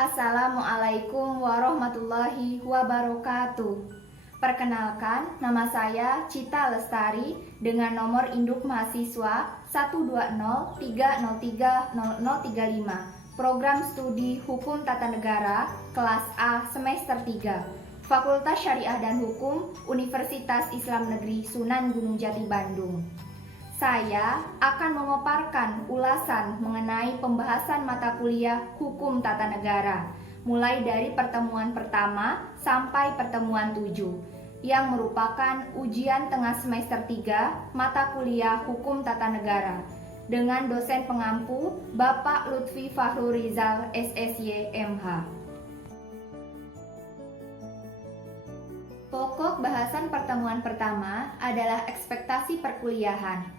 Assalamualaikum warahmatullahi wabarakatuh. Perkenalkan, nama saya Cita Lestari dengan nomor induk mahasiswa 120303035, Program Studi Hukum Tata Negara, kelas A semester 3, Fakultas Syariah dan Hukum, Universitas Islam Negeri Sunan Gunung Jati, Bandung. Saya akan memaparkan ulasan mengenai pembahasan mata kuliah Hukum Tata Negara, mulai dari pertemuan pertama sampai pertemuan 7, yang merupakan ujian tengah semester 3 mata kuliah Hukum Tata Negara, dengan dosen pengampu Bapak Lutfi Fahru Rizal, SSY, MH. Pokok bahasan pertemuan pertama adalah ekspektasi perkuliahan.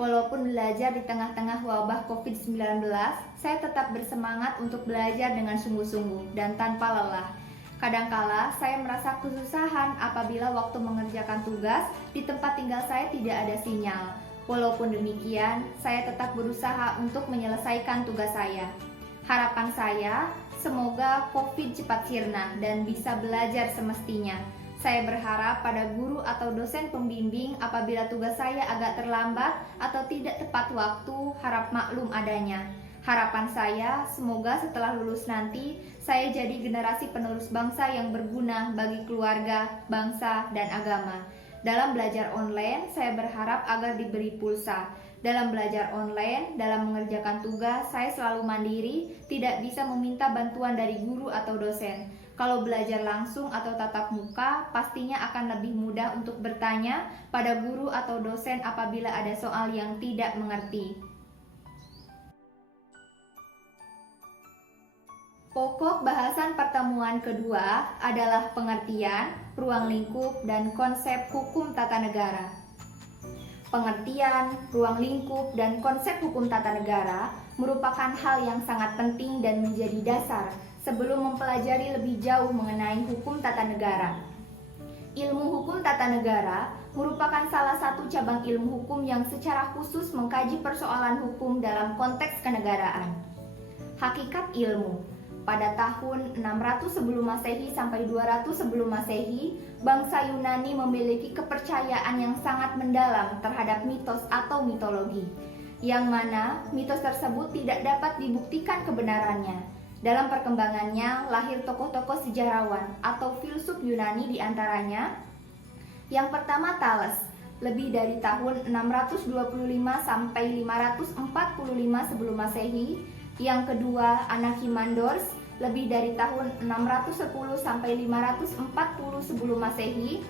Walaupun belajar di tengah-tengah wabah COVID-19, saya tetap bersemangat untuk belajar dengan sungguh-sungguh dan tanpa lelah. Kadangkala saya merasa kesusahan apabila waktu mengerjakan tugas di tempat tinggal saya tidak ada sinyal. Walaupun demikian, saya tetap berusaha untuk menyelesaikan tugas saya. Harapan saya, semoga COVID cepat sirna dan bisa belajar semestinya. Saya berharap pada guru atau dosen pembimbing apabila tugas saya agak terlambat atau tidak tepat waktu, harap maklum adanya. Harapan saya, semoga setelah lulus nanti, saya jadi generasi penerus bangsa yang berguna bagi keluarga, bangsa, dan agama. Dalam belajar online, saya berharap agar diberi pulsa. Dalam belajar online, dalam mengerjakan tugas, saya selalu mandiri, tidak bisa meminta bantuan dari guru atau dosen. Kalau belajar langsung atau tatap muka, pastinya akan lebih mudah untuk bertanya pada guru atau dosen apabila ada soal yang tidak mengerti. Pokok bahasan pertemuan kedua adalah pengertian, ruang lingkup, dan konsep hukum tata negara. Pengertian, ruang lingkup, dan konsep hukum tata negara merupakan hal yang sangat penting dan menjadi dasar sebelum mempelajari lebih jauh mengenai hukum tata negara. Ilmu hukum tata negara merupakan salah satu cabang ilmu hukum yang secara khusus mengkaji persoalan hukum dalam konteks kenegaraan. Hakikat ilmu. Pada tahun 600 sebelum Masehi sampai 200 sebelum Masehi, bangsa Yunani memiliki kepercayaan yang sangat mendalam terhadap mitos atau mitologi, yang mana mitos tersebut tidak dapat dibuktikan kebenarannya. Dalam perkembangannya, lahir tokoh-tokoh sejarawan atau filsuf Yunani diantaranya. Yang pertama Thales, lebih dari tahun 625 sampai 545 sebelum Masehi. Yang kedua Anaximandros, lebih dari tahun 610 sampai 540 sebelum Masehi.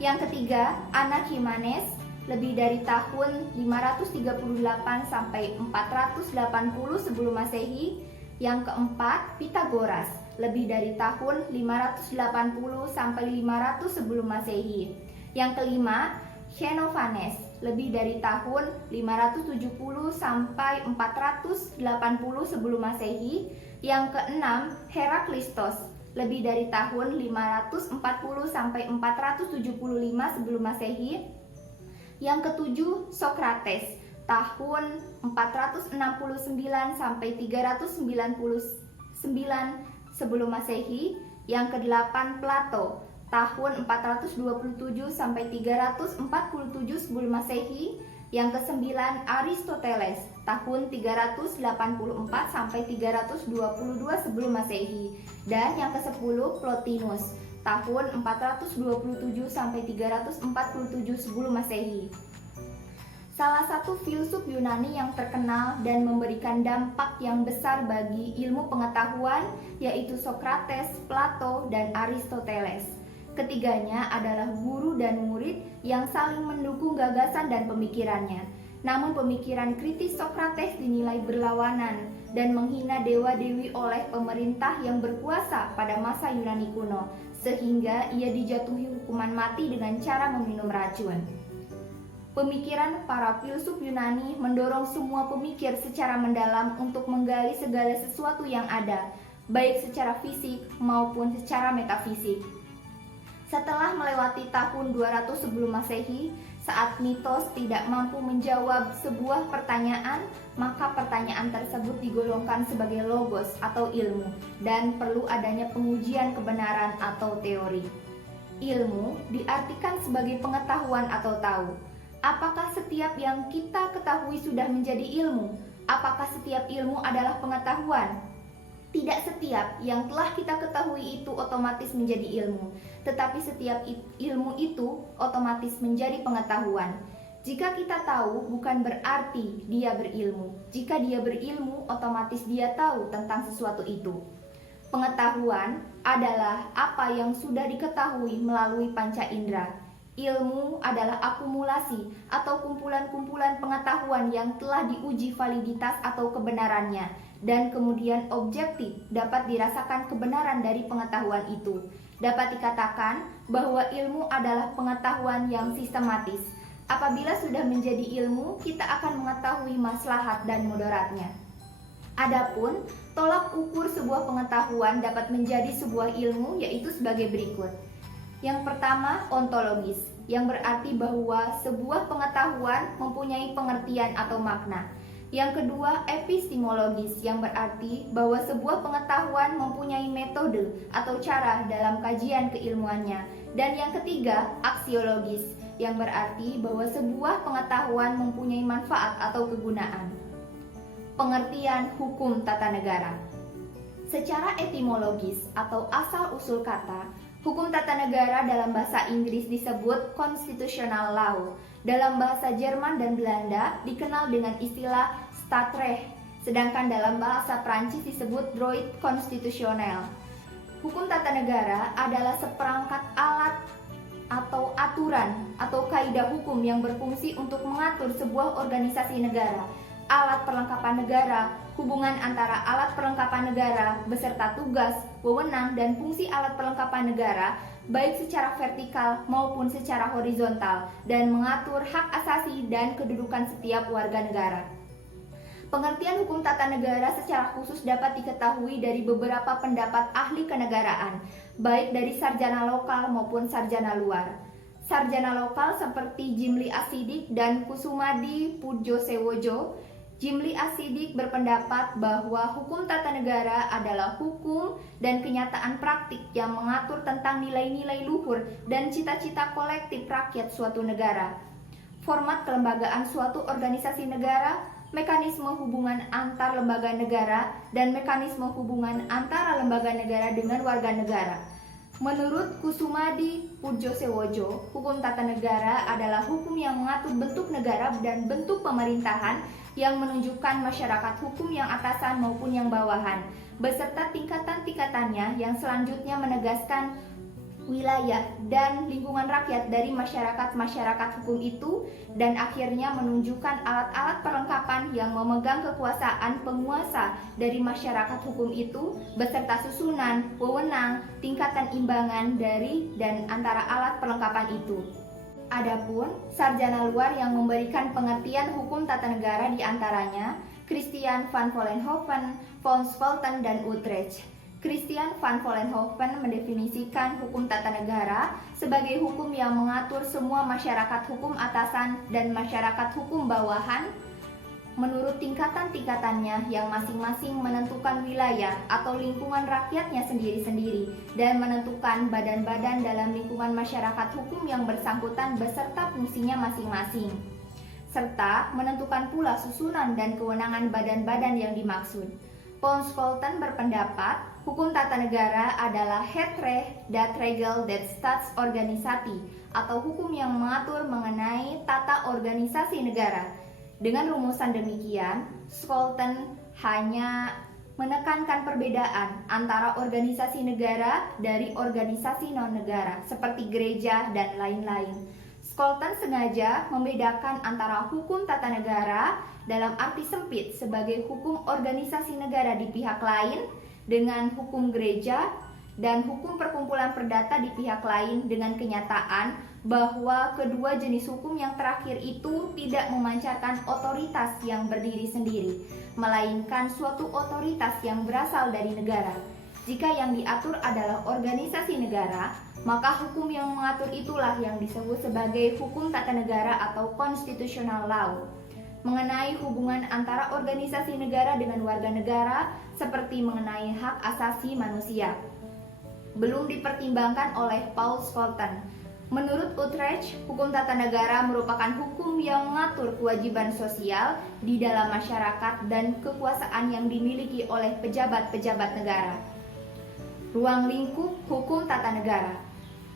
Yang ketiga Anaximenes, lebih dari tahun 538 sampai 480 sebelum Masehi. Yang keempat, Pitagoras, lebih dari tahun 580 sampai 500 sebelum Masehi. Yang kelima, Xenophanes, lebih dari tahun 570 sampai 480 sebelum Masehi. Yang keenam, Heraklistos, lebih dari tahun 540 sampai 475 sebelum Masehi. Yang ketujuh, Sokrates, tahun 469 sampai 399 sebelum Masehi. Yang kedelapan Plato, tahun 427 sampai 347 sebelum Masehi. Yang kesembilan Aristoteles, tahun 384 sampai 322 sebelum Masehi. Dan yang kesepuluh Plotinus, tahun 427 sampai 347 sebelum Masehi. Salah satu filsuf Yunani yang terkenal dan memberikan dampak yang besar bagi ilmu pengetahuan yaitu Sokrates, Plato, dan Aristoteles. Ketiganya adalah guru dan murid yang saling mendukung gagasan dan pemikirannya. Namun pemikiran kritis Sokrates dinilai berlawanan dan menghina dewa-dewi oleh pemerintah yang berkuasa pada masa Yunani kuno, sehingga ia dijatuhi hukuman mati dengan cara meminum racun. Pemikiran para filsuf Yunani mendorong semua pemikir secara mendalam untuk menggali segala sesuatu yang ada, baik secara fisik maupun secara metafisik. Setelah melewati tahun 200 sebelum Masehi, Saat mitos tidak mampu menjawab sebuah pertanyaan, maka pertanyaan tersebut digolongkan sebagai logos atau ilmu dan perlu adanya pengujian kebenaran atau teori. Ilmu diartikan sebagai pengetahuan atau tahu. Apakah setiap yang kita ketahui sudah menjadi ilmu? Apakah setiap ilmu adalah pengetahuan? Tidak setiap yang telah kita ketahui itu otomatis menjadi ilmu, tetapi setiap ilmu itu otomatis menjadi pengetahuan. Jika kita tahu, bukan berarti dia berilmu. Jika dia berilmu, otomatis dia tahu tentang sesuatu itu. Pengetahuan adalah apa yang sudah diketahui melalui panca indera. Ilmu adalah akumulasi atau kumpulan-kumpulan pengetahuan yang telah diuji validitas atau kebenarannya, dan kemudian objektif dapat dirasakan kebenaran dari pengetahuan itu. Dapat dikatakan bahwa ilmu adalah pengetahuan yang sistematis. Apabila sudah menjadi ilmu, kita akan mengetahui maslahat dan mudaratnya. Adapun tolak ukur sebuah pengetahuan dapat menjadi sebuah ilmu, yaitu sebagai berikut. Yang pertama, ontologis, yang berarti bahwa sebuah pengetahuan mempunyai pengertian atau makna. Yang kedua, epistemologis, yang berarti bahwa sebuah pengetahuan mempunyai metode atau cara dalam kajian keilmuannya. Dan yang ketiga, aksiologis, yang berarti bahwa sebuah pengetahuan mempunyai manfaat atau kegunaan. Pengertian hukum tata negara. Secara etimologis atau asal-usul kata, hukum tata negara dalam bahasa Inggris disebut constitutional law. Dalam bahasa Jerman dan Belanda dikenal dengan istilah Staatsrecht, sedangkan dalam bahasa Prancis disebut droit constitutionnel. Hukum tata negara adalah seperangkat alat atau aturan atau kaidah hukum yang berfungsi untuk mengatur sebuah organisasi negara, alat perlengkapan negara, hubungan antara alat perlengkapan negara beserta tugas, wewenang, dan fungsi alat perlengkapan negara baik secara vertikal maupun secara horizontal, dan mengatur hak asasi dan kedudukan setiap warga negara. Pengertian hukum tata negara secara khusus dapat diketahui dari beberapa pendapat ahli kenegaraan, baik dari sarjana lokal maupun sarjana luar. Sarjana lokal seperti Jimli Asidik dan Kusumadi Pudjosewojo. Jimli Asidik berpendapat bahwa hukum tata negara adalah hukum dan kenyataan praktik yang mengatur tentang nilai-nilai luhur dan cita-cita kolektif rakyat suatu negara. Format kelembagaan suatu organisasi negara, mekanisme hubungan antar lembaga negara, dan mekanisme hubungan antara lembaga negara dengan warga negara. Menurut Kusumadi Pudjosewojo, hukum tata negara adalah hukum yang mengatur bentuk negara dan bentuk pemerintahan yang menunjukkan masyarakat hukum yang atasan maupun yang bawahan, beserta tingkatan-tingkatannya yang selanjutnya menegaskan wilayah dan lingkungan rakyat dari masyarakat hukum itu, dan akhirnya menunjukkan alat-alat perlengkapan yang memegang kekuasaan penguasa dari masyarakat hukum itu, beserta susunan, wewenang, tingkatan imbangan dari dan antara alat perlengkapan itu. Adapun sarjana luar yang memberikan pengertian hukum tata negara diantaranya Christian van Vollenhoven, von Scholten, dan Utrecht. Christian van Vollenhoven mendefinisikan hukum tata negara sebagai hukum yang mengatur semua masyarakat hukum atasan dan masyarakat hukum bawahan menurut tingkatan-tingkatannya yang masing-masing menentukan wilayah atau lingkungan rakyatnya sendiri-sendiri dan menentukan badan-badan dalam lingkungan masyarakat hukum yang bersangkutan beserta fungsinya masing-masing, serta menentukan pula susunan dan kewenangan badan-badan yang dimaksud. Von Scholten berpendapat hukum tata negara adalah het recht dat regelt dat staatsorganisatie atau hukum yang mengatur mengenai tata organisasi negara. Dengan rumusan demikian, Scholten hanya menekankan perbedaan antara organisasi negara dari organisasi non-negara seperti gereja dan lain-lain. Scholten sengaja membedakan antara hukum tata negara dalam arti sempit sebagai hukum organisasi negara di pihak lain dengan hukum gereja dan hukum perkumpulan perdata di pihak lain dengan kenyataan bahwa kedua jenis hukum yang terakhir itu tidak memancarkan otoritas yang berdiri sendiri, melainkan suatu otoritas yang berasal dari negara. Jika yang diatur adalah organisasi negara, Maka hukum yang mengatur itulah yang disebut sebagai hukum tata negara atau constitutional law. Mengenai hubungan antara organisasi negara dengan warga negara, seperti mengenai hak asasi manusia, belum dipertimbangkan oleh Paul Scholten. Menurut Utrecht, hukum tata negara merupakan hukum yang mengatur kewajiban sosial di dalam masyarakat dan kekuasaan yang dimiliki oleh pejabat-pejabat negara. Ruang lingkup hukum tata negara.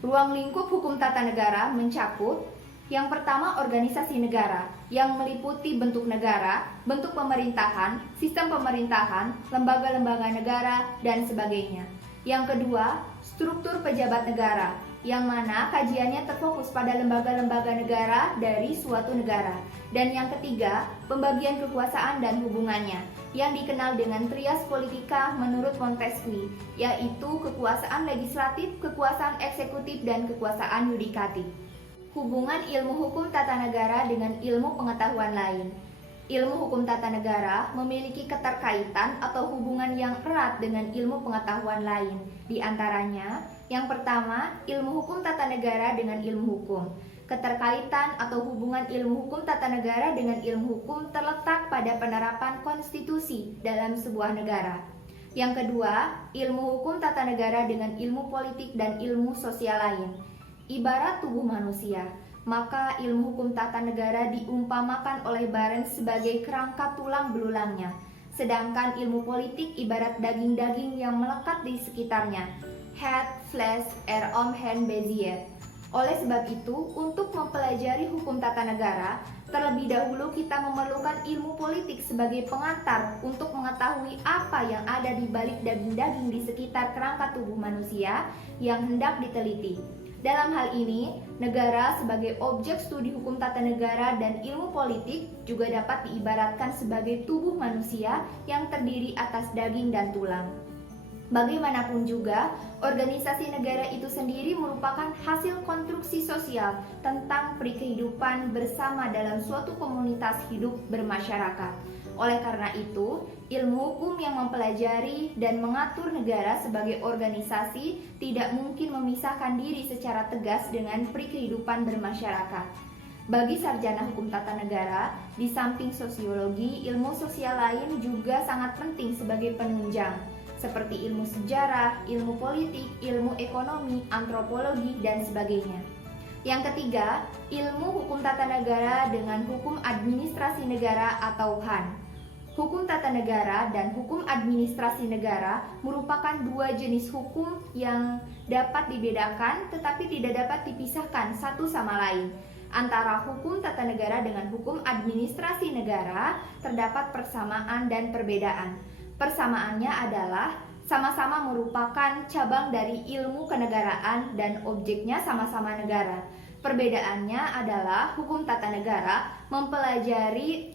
Ruang lingkup hukum tata negara mencakup yang pertama organisasi negara yang meliputi bentuk negara, bentuk pemerintahan, sistem pemerintahan, lembaga-lembaga negara, dan sebagainya. Yang kedua, struktur pejabat negara yang mana kajiannya terfokus pada lembaga-lembaga negara dari suatu negara. Dan yang ketiga, pembagian kekuasaan dan hubungannya yang dikenal dengan trias politika menurut Montesquieu, yaitu kekuasaan legislatif, kekuasaan eksekutif, dan kekuasaan yudikatif. Hubungan ilmu hukum tata negara dengan ilmu pengetahuan lain. Ilmu hukum tata negara memiliki keterkaitan atau hubungan yang erat dengan ilmu pengetahuan lain. Di antaranya, yang pertama, ilmu hukum tata negara dengan ilmu hukum. Keterkaitan atau hubungan ilmu hukum tata negara dengan ilmu hukum terletak pada penerapan konstitusi dalam sebuah negara. Yang kedua, ilmu hukum tata negara dengan ilmu politik dan ilmu sosial lain. Ibarat tubuh manusia, maka ilmu hukum tata negara diumpamakan oleh Barents sebagai kerangka tulang belulangnya, sedangkan ilmu politik ibarat daging-daging yang melekat di sekitarnya, head, flesh, homme, hand, bezier. Oleh sebab itu, untuk mempelajari hukum tata negara, terlebih dahulu kita memerlukan ilmu politik sebagai pengantar untuk mengetahui apa yang ada di balik daging-daging di sekitar kerangka tubuh manusia yang hendak diteliti. Dalam hal ini, negara sebagai objek studi hukum tata negara dan ilmu politik juga dapat diibaratkan sebagai tubuh manusia yang terdiri atas daging dan tulang. Bagaimanapun juga, organisasi negara itu sendiri merupakan hasil konstruksi sosial tentang kehidupan bersama dalam suatu komunitas hidup bermasyarakat. Oleh karena itu, ilmu hukum yang mempelajari dan mengatur negara sebagai organisasi tidak mungkin memisahkan diri secara tegas dengan kehidupan bermasyarakat. Bagi sarjana hukum tata negara, di samping sosiologi, ilmu sosial lain juga sangat penting sebagai penunjang, seperti ilmu sejarah, ilmu politik, ilmu ekonomi, antropologi, dan sebagainya. Yang ketiga, ilmu hukum tata negara dengan hukum administrasi negara atau HAN. Hukum tata negara dan hukum administrasi negara merupakan dua jenis hukum yang dapat dibedakan tetapi tidak dapat dipisahkan satu sama lain. Antara hukum tata negara dengan hukum administrasi negara terdapat persamaan dan perbedaan. Persamaannya adalah sama-sama merupakan cabang dari ilmu kenegaraan dan objeknya sama-sama negara. Perbedaannya adalah hukum tata negara mempelajari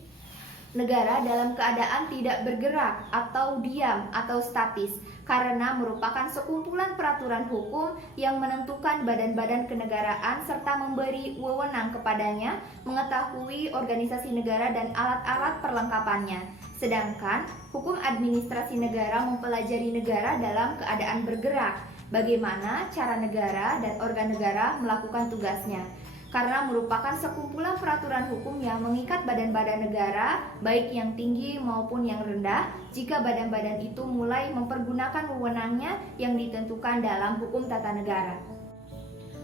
negara dalam keadaan tidak bergerak atau diam atau statis karena merupakan sekumpulan peraturan hukum yang menentukan badan-badan kenegaraan serta memberi wewenang kepadanya mengetahui organisasi negara dan alat-alat perlengkapannya. Sedangkan hukum administrasi negara mempelajari negara dalam keadaan bergerak, bagaimana cara negara dan organ negara melakukan tugasnya. Karena merupakan sekumpulan peraturan hukum yang mengikat badan-badan negara, baik yang tinggi maupun yang rendah, jika badan-badan itu mulai mempergunakan wewenangnya yang ditentukan dalam hukum tata negara.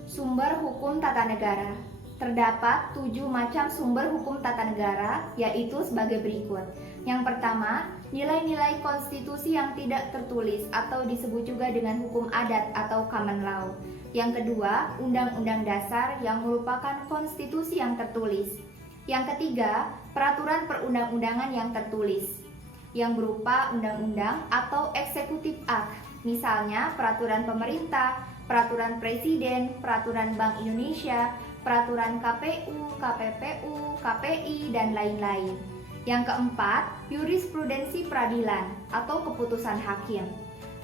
Sumber hukum tata negara. Terdapat 7 macam sumber hukum tata negara, yaitu sebagai berikut. Yang pertama, nilai-nilai konstitusi yang tidak tertulis atau disebut juga dengan hukum adat atau common law. Yang kedua, undang-undang dasar yang merupakan konstitusi yang tertulis. Yang ketiga, peraturan perundang-undangan yang tertulis, yang berupa undang-undang atau executive act, misalnya peraturan pemerintah, peraturan presiden, peraturan Bank Indonesia, peraturan KPU, KPPU, KPI, dan lain-lain. Yang keempat, jurisprudensi peradilan atau keputusan hakim.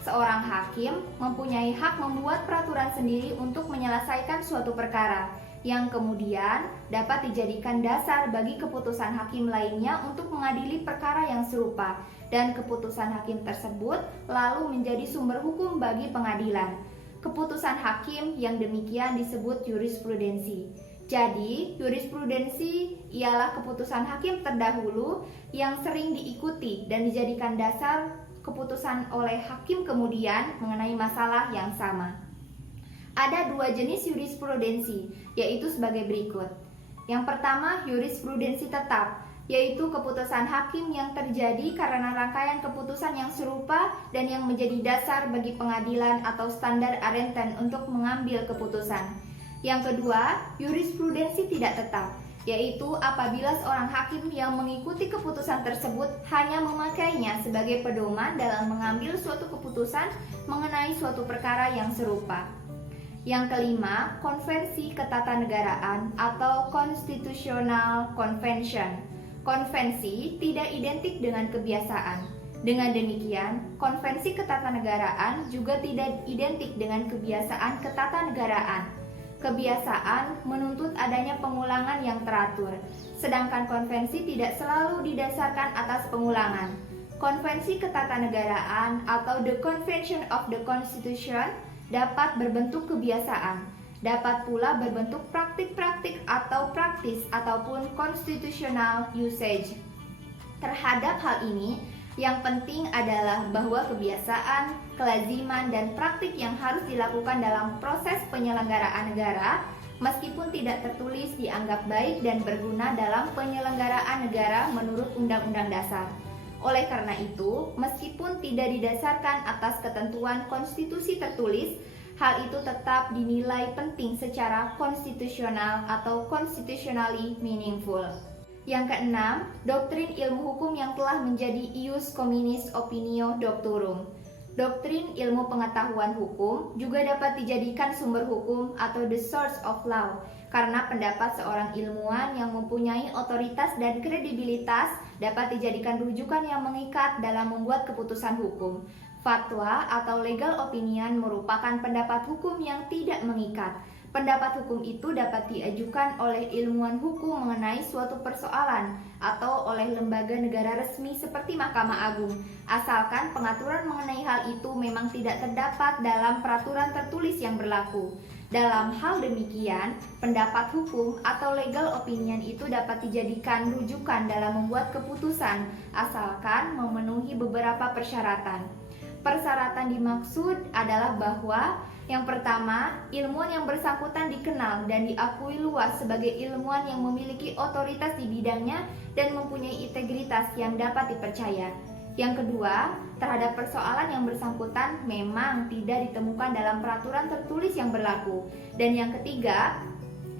Seorang hakim mempunyai hak membuat peraturan sendiri untuk menyelesaikan suatu perkara, yang kemudian dapat dijadikan dasar bagi keputusan hakim lainnya untuk mengadili perkara yang serupa, dan keputusan hakim tersebut lalu menjadi sumber hukum bagi pengadilan. keputusan hakim yang demikian disebut jurisprudensi. Jadi, jurisprudensi ialah keputusan hakim terdahulu yang sering diikuti dan dijadikan dasar keputusan oleh hakim kemudian mengenai masalah yang sama. Ada dua jenis jurisprudensi, yaitu sebagai berikut. Yang pertama, jurisprudensi tetap, yaitu keputusan hakim yang terjadi karena rangkaian keputusan yang serupa dan yang menjadi dasar bagi pengadilan atau standar arenten untuk mengambil keputusan. Yang kedua, jurisprudensi tidak tetap, yaitu apabila seorang hakim yang mengikuti keputusan tersebut hanya memakainya sebagai pedoman dalam mengambil suatu keputusan mengenai suatu perkara yang serupa. Yang kelima, konvensi ketatanegaraan atau constitutional convention. Konvensi tidak identik dengan kebiasaan. Dengan demikian, konvensi ketatanegaraan juga tidak identik dengan kebiasaan ketatanegaraan. Kebiasaan menuntut adanya pengulangan yang teratur, sedangkan konvensi tidak selalu didasarkan atas pengulangan. Konvensi ketatanegaraan atau The Convention of the Constitution dapat berbentuk kebiasaan, dapat pula berbentuk praktik-praktik atau praktis ataupun constitutional usage. Terhadap hal ini, yang penting adalah bahwa kebiasaan, kelaziman, dan praktik yang harus dilakukan dalam proses penyelenggaraan negara, meskipun tidak tertulis, dianggap baik dan berguna dalam penyelenggaraan negara menurut Undang-Undang Dasar. Oleh karena itu, meskipun tidak didasarkan atas ketentuan konstitusi tertulis, hal itu tetap dinilai penting secara konstitusional atau constitutionally meaningful. Yang keenam, doktrin ilmu hukum yang telah menjadi ius communis opinio doctorum. Doktrin ilmu pengetahuan hukum juga dapat dijadikan sumber hukum atau the source of law, karena pendapat seorang ilmuwan yang mempunyai otoritas dan kredibilitas dapat dijadikan rujukan yang mengikat dalam membuat keputusan hukum. Fatwa atau legal opinion merupakan pendapat hukum yang tidak mengikat. Pendapat hukum itu dapat diajukan oleh ilmuwan hukum mengenai suatu persoalan atau oleh lembaga negara resmi seperti Mahkamah Agung, asalkan pengaturan mengenai hal itu memang tidak terdapat dalam peraturan tertulis yang berlaku. Dalam hal demikian, pendapat hukum atau legal opinion itu dapat dijadikan rujukan dalam membuat keputusan, asalkan memenuhi beberapa persyaratan. Persyaratan dimaksud adalah bahwa yang pertama, ilmuwan yang bersangkutan dikenal dan diakui luas sebagai ilmuwan yang memiliki otoritas di bidangnya dan mempunyai integritas yang dapat dipercaya. Yang kedua, terhadap persoalan yang bersangkutan memang tidak ditemukan dalam peraturan tertulis yang berlaku. Dan yang ketiga,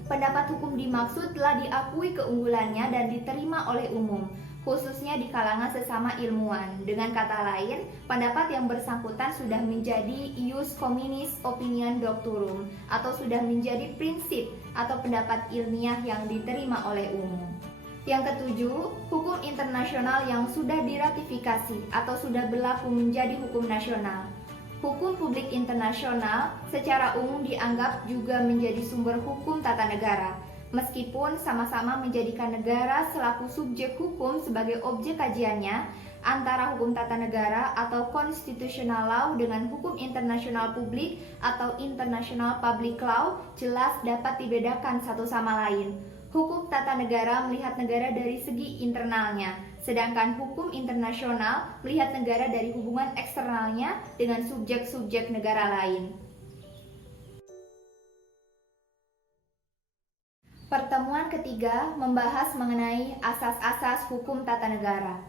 pendapat hukum dimaksud telah diakui keunggulannya dan diterima oleh umum, khususnya di kalangan sesama ilmuwan. Dengan kata lain, pendapat yang bersangkutan sudah menjadi ius communis opinion doctorum atau sudah menjadi prinsip atau pendapat ilmiah yang diterima oleh umum. Yang ketujuh, hukum internasional yang sudah diratifikasi atau sudah berlaku menjadi hukum nasional. Hukum publik internasional secara umum dianggap juga menjadi sumber hukum tata negara, meskipun sama-sama menjadikan negara selaku subjek hukum sebagai objek kajiannya. Antara hukum tata negara atau constitutional law dengan hukum internasional publik atau international public law jelas dapat dibedakan satu sama lain. Hukum tata negara melihat negara dari segi internalnya, sedangkan hukum internasional melihat negara dari hubungan eksternalnya dengan subjek-subjek negara lain. Pertemuan ketiga membahas mengenai asas-asas hukum tata negara.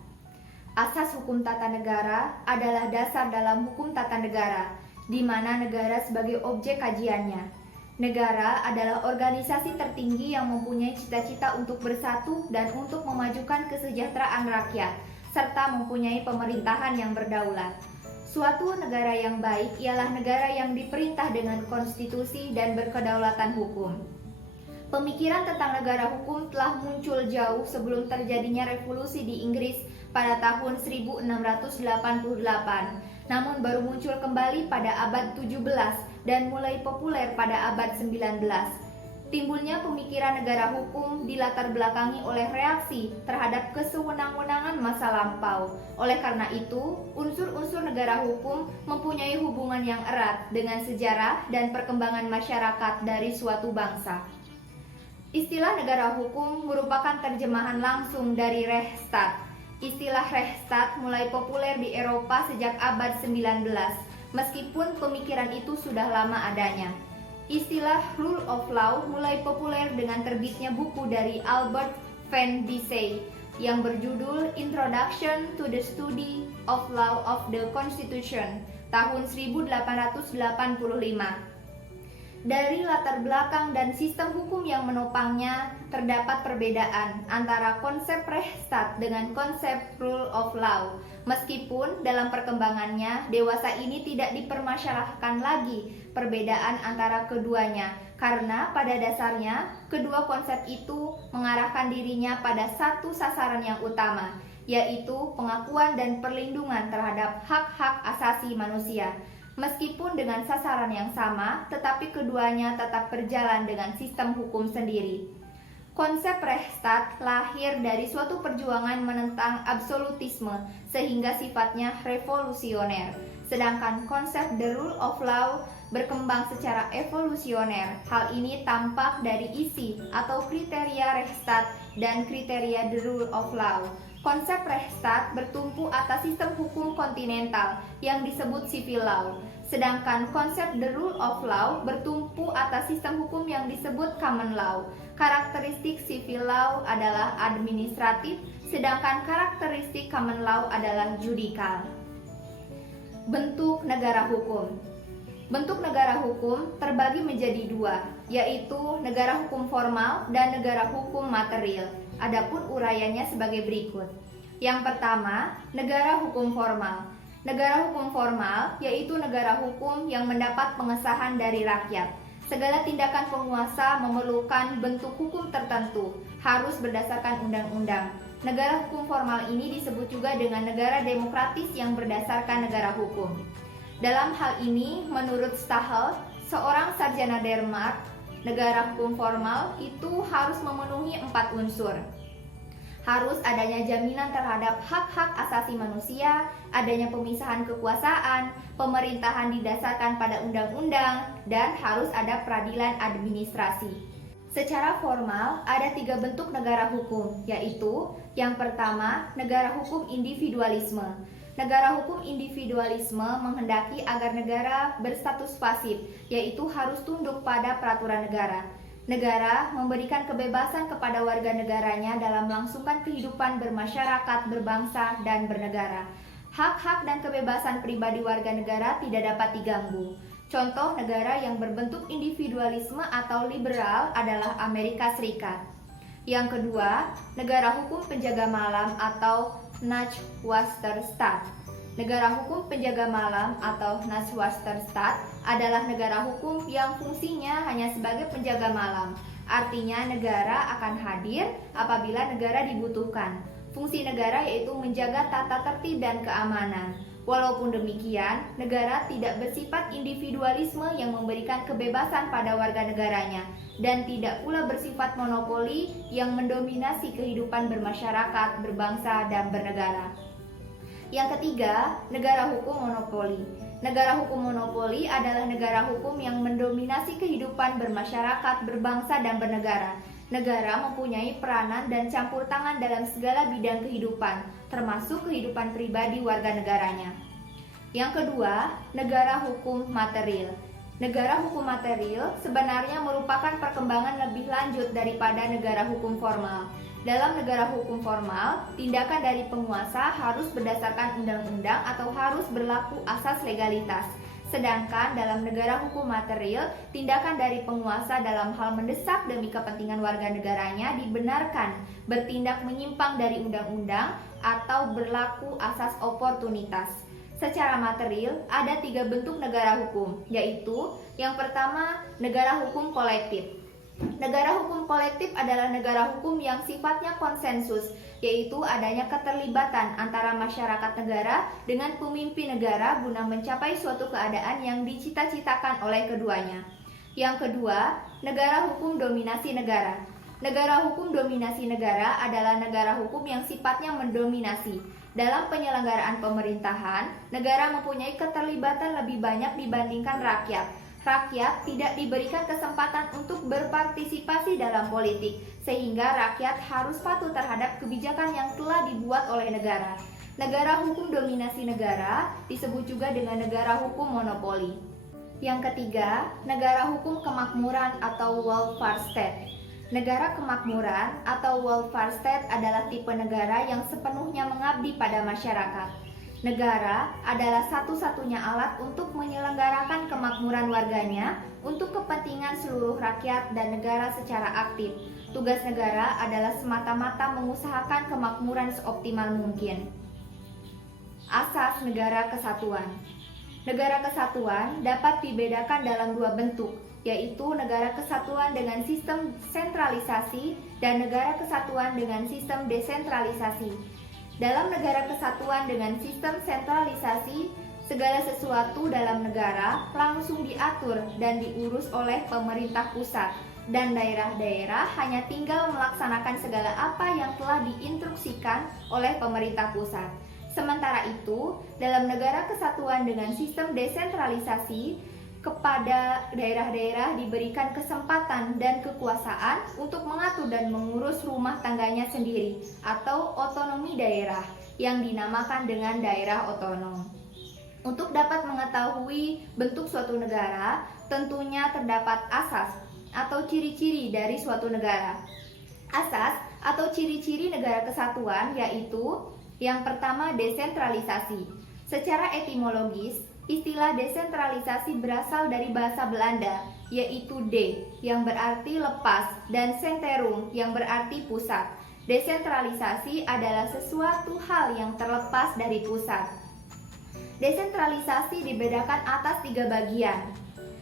Asas hukum tata negara adalah dasar dalam hukum tata negara, di mana negara sebagai objek kajiannya. Negara adalah organisasi tertinggi yang mempunyai cita-cita untuk bersatu dan untuk memajukan kesejahteraan rakyat, serta mempunyai pemerintahan yang berdaulat. Suatu negara yang baik ialah negara yang diperintah dengan konstitusi dan berkedaulatan hukum. Pemikiran tentang negara hukum telah muncul jauh sebelum terjadinya revolusi di Inggris pada tahun 1688, namun baru muncul kembali pada abad 17 dan mulai populer pada abad 19. Timbulnya pemikiran negara hukum dilatar belakangi oleh reaksi terhadap kesewenang-wenangan masa lampau. Oleh karena itu, unsur-unsur negara hukum mempunyai hubungan yang erat dengan sejarah dan perkembangan masyarakat dari suatu bangsa. Istilah negara hukum merupakan terjemahan langsung dari Rechtsstaat. Istilah Rechtsstaat mulai populer di Eropa sejak abad 19, meskipun pemikiran itu sudah lama adanya. Istilah rule of law mulai populer dengan terbitnya buku dari Albert van Dissay yang berjudul Introduction to the Study of Law of the Constitution tahun 1885. Dari latar belakang dan sistem hukum yang menopangnya, terdapat perbedaan antara konsep Rechtsstaat dengan konsep rule of law. Meskipun dalam perkembangannya, dewasa ini tidak dipermasalahkan lagi perbedaan antara keduanya, karena pada dasarnya kedua konsep itu mengarahkan dirinya pada satu sasaran yang utama, yaitu pengakuan dan perlindungan terhadap hak-hak asasi manusia. Meskipun dengan sasaran yang sama, tetapi keduanya tetap berjalan dengan sistem hukum sendiri. Konsep Rechtsstaat lahir dari suatu perjuangan menentang absolutisme sehingga sifatnya revolusioner. Sedangkan konsep the rule of law berkembang secara evolusioner. Hal ini tampak dari isi atau kriteria Rechtsstaat dan kriteria the rule of law. Konsep Rechtsstaat bertumpu atas sistem hukum kontinental yang disebut civil law, sedangkan konsep the rule of law bertumpu atas sistem hukum yang disebut common law. Karakteristik civil law adalah administratif, sedangkan karakteristik common law adalah judicial. Bentuk negara hukum. Bentuk negara hukum terbagi menjadi dua, yaitu negara hukum formal dan negara hukum material. Adapun uraiannya sebagai berikut. Yang pertama, negara hukum formal. Negara hukum formal yaitu negara hukum yang mendapat pengesahan dari rakyat. Segala tindakan penguasa memerlukan bentuk hukum tertentu, harus berdasarkan undang-undang. Negara hukum formal ini disebut juga dengan negara demokratis yang berdasarkan negara hukum. Dalam hal ini, menurut Stahel, seorang sarjana Denmark, negara hukum formal itu harus memenuhi 4 unsur. Harus adanya jaminan terhadap hak-hak asasi manusia, adanya pemisahan kekuasaan, pemerintahan didasarkan pada undang-undang, dan harus ada peradilan administrasi. Secara formal, ada 3 bentuk negara hukum, yaitu yang pertama, negara hukum individualisme. Negara hukum individualisme menghendaki agar negara berstatus pasif, yaitu harus tunduk pada peraturan negara. Negara memberikan kebebasan kepada warga negaranya dalam melangsungkan kehidupan bermasyarakat, berbangsa, dan bernegara. Hak-hak dan kebebasan pribadi warga negara tidak dapat diganggu. Contoh negara yang berbentuk individualisme atau liberal adalah Amerika Serikat. Yang kedua, negara hukum penjaga malam atau Nachtwachtstaat. Negara hukum penjaga malam atau Nachtwachtstaat adalah negara hukum yang fungsinya hanya sebagai penjaga malam. Artinya negara akan hadir apabila negara dibutuhkan. Fungsi negara yaitu menjaga tata tertib dan keamanan. Walaupun demikian, negara tidak bersifat individualisme yang memberikan kebebasan pada warga negaranya dan tidak pula bersifat monopoli yang mendominasi kehidupan bermasyarakat, berbangsa, dan bernegara. Yang ketiga, negara hukum monopoli. Negara hukum monopoli adalah negara hukum yang mendominasi kehidupan bermasyarakat, berbangsa, dan bernegara. Negara mempunyai peranan dan campur tangan dalam segala bidang kehidupan, termasuk kehidupan pribadi warga negaranya. Yang kedua, negara hukum material. Negara hukum material sebenarnya merupakan perkembangan lebih lanjut daripada negara hukum formal. Dalam negara hukum formal, tindakan dari penguasa harus berdasarkan undang-undang atau harus berlaku asas legalitas. Sedangkan dalam negara hukum material, tindakan dari penguasa dalam hal mendesak demi kepentingan warga negaranya dibenarkan bertindak menyimpang dari undang-undang atau berlaku asas oportunitas. Secara material, ada 3 bentuk negara hukum, yaitu yang pertama, negara hukum kolektif. Negara hukum kolektif adalah negara hukum yang sifatnya konsensus, yaitu adanya keterlibatan antara masyarakat negara dengan pemimpin negara guna mencapai suatu keadaan yang dicita-citakan oleh keduanya. Yang kedua, negara hukum dominasi negara. Negara hukum dominasi negara adalah negara hukum yang sifatnya mendominasi. Dalam penyelenggaraan pemerintahan, negara mempunyai keterlibatan lebih banyak dibandingkan rakyat. Rakyat tidak diberikan kesempatan untuk berpartisipasi dalam politik, sehingga rakyat harus patuh terhadap kebijakan yang telah dibuat oleh negara. Negara hukum dominasi negara disebut juga dengan negara hukum monopoli. Yang ketiga, negara hukum kemakmuran atau welfare state. Negara kemakmuran atau welfare state adalah tipe negara yang sepenuhnya mengabdi pada masyarakat. Negara adalah satu-satunya alat untuk menyelenggarakan kemakmuran warganya untuk kepentingan seluruh rakyat dan negara secara aktif. Tugas negara adalah semata-mata mengusahakan kemakmuran seoptimal mungkin. Asas negara kesatuan. Negara kesatuan dapat dibedakan dalam dua bentuk, yaitu negara kesatuan dengan sistem sentralisasi dan negara kesatuan dengan sistem desentralisasi. Dalam negara kesatuan dengan sistem sentralisasi, segala sesuatu dalam negara langsung diatur dan diurus oleh pemerintah pusat, dan daerah-daerah hanya tinggal melaksanakan segala apa yang telah diinstruksikan oleh pemerintah pusat. Sementara itu, dalam negara kesatuan dengan sistem desentralisasi, kepada daerah-daerah diberikan kesempatan dan kekuasaan untuk mengatur dan mengurus rumah tangganya sendiri atau otonomi daerah yang dinamakan dengan daerah otonom. Untuk dapat mengetahui bentuk suatu negara, tentunya terdapat asas atau ciri-ciri dari suatu negara. Asas atau ciri-ciri negara kesatuan yaitu yang pertama, desentralisasi. Secara etimologis, istilah desentralisasi berasal dari bahasa Belanda, yaitu de yang berarti lepas dan centrum yang berarti pusat. Desentralisasi adalah sesuatu hal yang terlepas dari pusat. Desentralisasi dibedakan atas 3 bagian.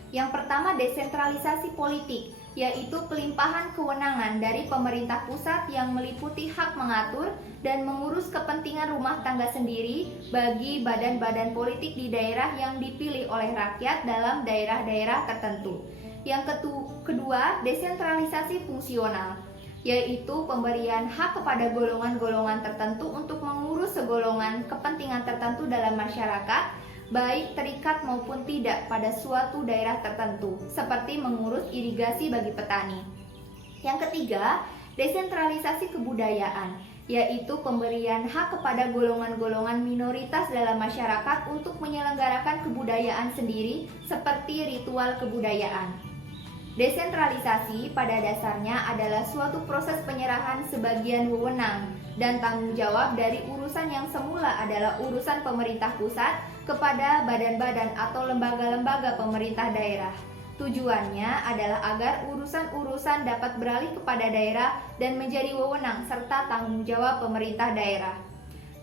Yang pertama, desentralisasi politik, yaitu pelimpahan kewenangan dari pemerintah pusat yang meliputi hak mengatur dan mengurus kepentingan rumah tangga sendiri bagi badan-badan politik di daerah yang dipilih oleh rakyat dalam daerah-daerah tertentu. Yang kedua, desentralisasi fungsional, yaitu pemberian hak kepada golongan-golongan tertentu untuk mengurus segolongan kepentingan tertentu dalam masyarakat, baik terikat maupun tidak pada suatu daerah tertentu, seperti mengurus irigasi bagi petani. Yang ketiga, desentralisasi kebudayaan, yaitu pemberian hak kepada golongan-golongan minoritas dalam masyarakat untuk menyelenggarakan kebudayaan sendiri, seperti ritual kebudayaan. Desentralisasi pada dasarnya adalah suatu proses penyerahan sebagian wewenang dan tanggung jawab dari urusan yang semula adalah urusan pemerintah pusat kepada badan-badan atau lembaga-lembaga pemerintah daerah. Tujuannya adalah agar urusan-urusan dapat beralih kepada daerah dan menjadi wewenang serta tanggung jawab pemerintah daerah.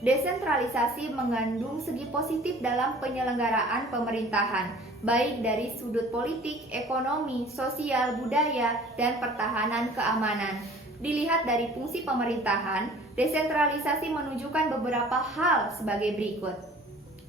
Desentralisasi mengandung segi positif dalam penyelenggaraan pemerintahan, baik dari sudut politik, ekonomi, sosial, budaya, dan pertahanan keamanan. Dilihat dari fungsi pemerintahan, desentralisasi menunjukkan beberapa hal sebagai berikut.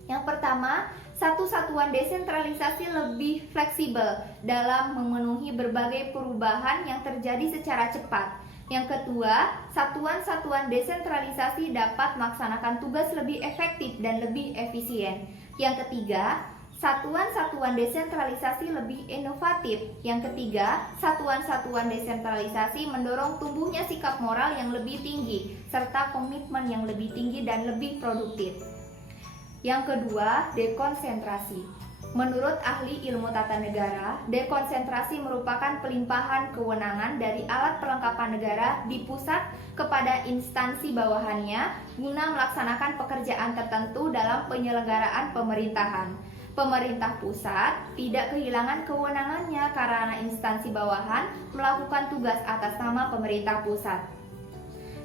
Yang pertama, satu satuan desentralisasi lebih fleksibel dalam memenuhi berbagai perubahan yang terjadi secara cepat. Yang kedua, satuan-satuan desentralisasi dapat melaksanakan tugas lebih efektif dan lebih efisien. Yang ketiga, satuan-satuan desentralisasi lebih inovatif. Yang ketiga, satuan-satuan desentralisasi mendorong tumbuhnya sikap moral yang lebih tinggi, serta komitmen yang lebih tinggi dan lebih produktif. Yang kedua, dekonsentrasi. Menurut ahli ilmu tata negara, dekonsentrasi merupakan pelimpahan kewenangan dari alat perlengkapan negara di pusat kepada instansi bawahannya guna melaksanakan pekerjaan tertentu dalam penyelenggaraan pemerintahan. Pemerintah pusat tidak kehilangan kewenangannya karena instansi bawahan melakukan tugas atas nama pemerintah pusat.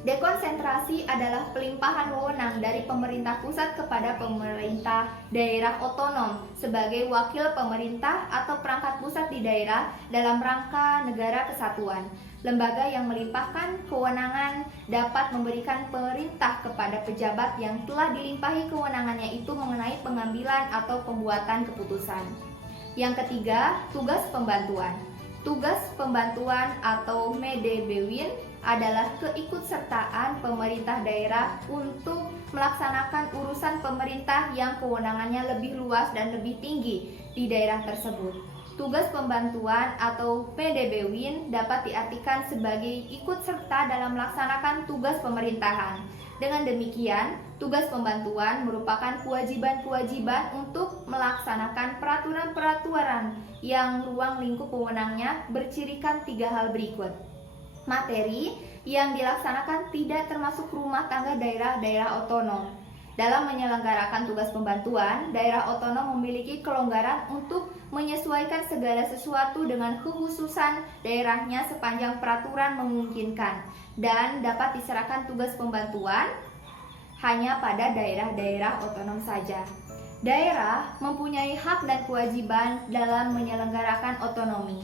Dekonsentrasi adalah pelimpahan wewenang dari pemerintah pusat kepada pemerintah daerah otonom sebagai wakil pemerintah atau perangkat pusat di daerah dalam rangka negara kesatuan. Lembaga yang melimpahkan kewenangan dapat memberikan perintah kepada pejabat yang telah dilimpahi kewenangannya itu mengenai pengambilan atau pembuatan keputusan. Yang ketiga, tugas pembantuan. Tugas pembantuan atau medebewin adalah keikutsertaan pemerintah daerah untuk melaksanakan urusan pemerintah yang kewenangannya lebih luas dan lebih tinggi di daerah tersebut. Tugas pembantuan atau medebewin dapat diartikan sebagai ikut serta dalam melaksanakan tugas pemerintahan. Dengan demikian, tugas pembantuan merupakan kewajiban-kewajiban untuk melaksanakan peraturan-peraturan yang ruang lingkup wewenangnya bercirikan 3 hal berikut. Materi yang dilaksanakan tidak termasuk rumah tangga daerah-daerah otonom. Dalam menyelenggarakan tugas pembantuan, daerah otonom memiliki kelonggaran untuk menyesuaikan segala sesuatu dengan kekhususan daerahnya sepanjang peraturan memungkinkan, dan dapat diserahkan tugas pembantuan hanya pada daerah-daerah otonom saja. Daerah mempunyai hak dan kewajiban dalam menyelenggarakan otonomi.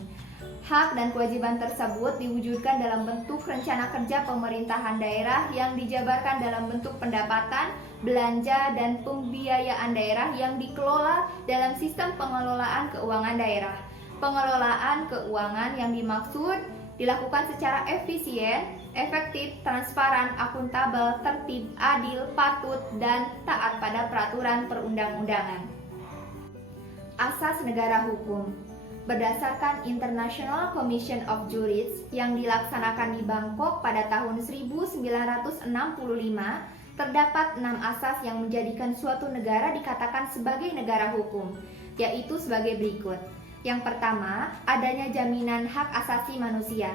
Hak dan kewajiban tersebut diwujudkan dalam bentuk rencana kerja pemerintahan daerah yang dijabarkan dalam bentuk pendapatan, belanja, dan pembiayaan daerah yang dikelola dalam sistem pengelolaan keuangan daerah. Pengelolaan keuangan yang dimaksud dilakukan secara efisien, efektif, transparan, akuntabel, tertib, adil, patut, dan taat pada peraturan perundang-undangan. Asas negara hukum. Berdasarkan International Commission of Jurists yang dilaksanakan di Bangkok pada tahun 1965, terdapat 6 asas yang menjadikan suatu negara dikatakan sebagai negara hukum, yaitu sebagai berikut. Yang pertama, adanya jaminan hak asasi manusia.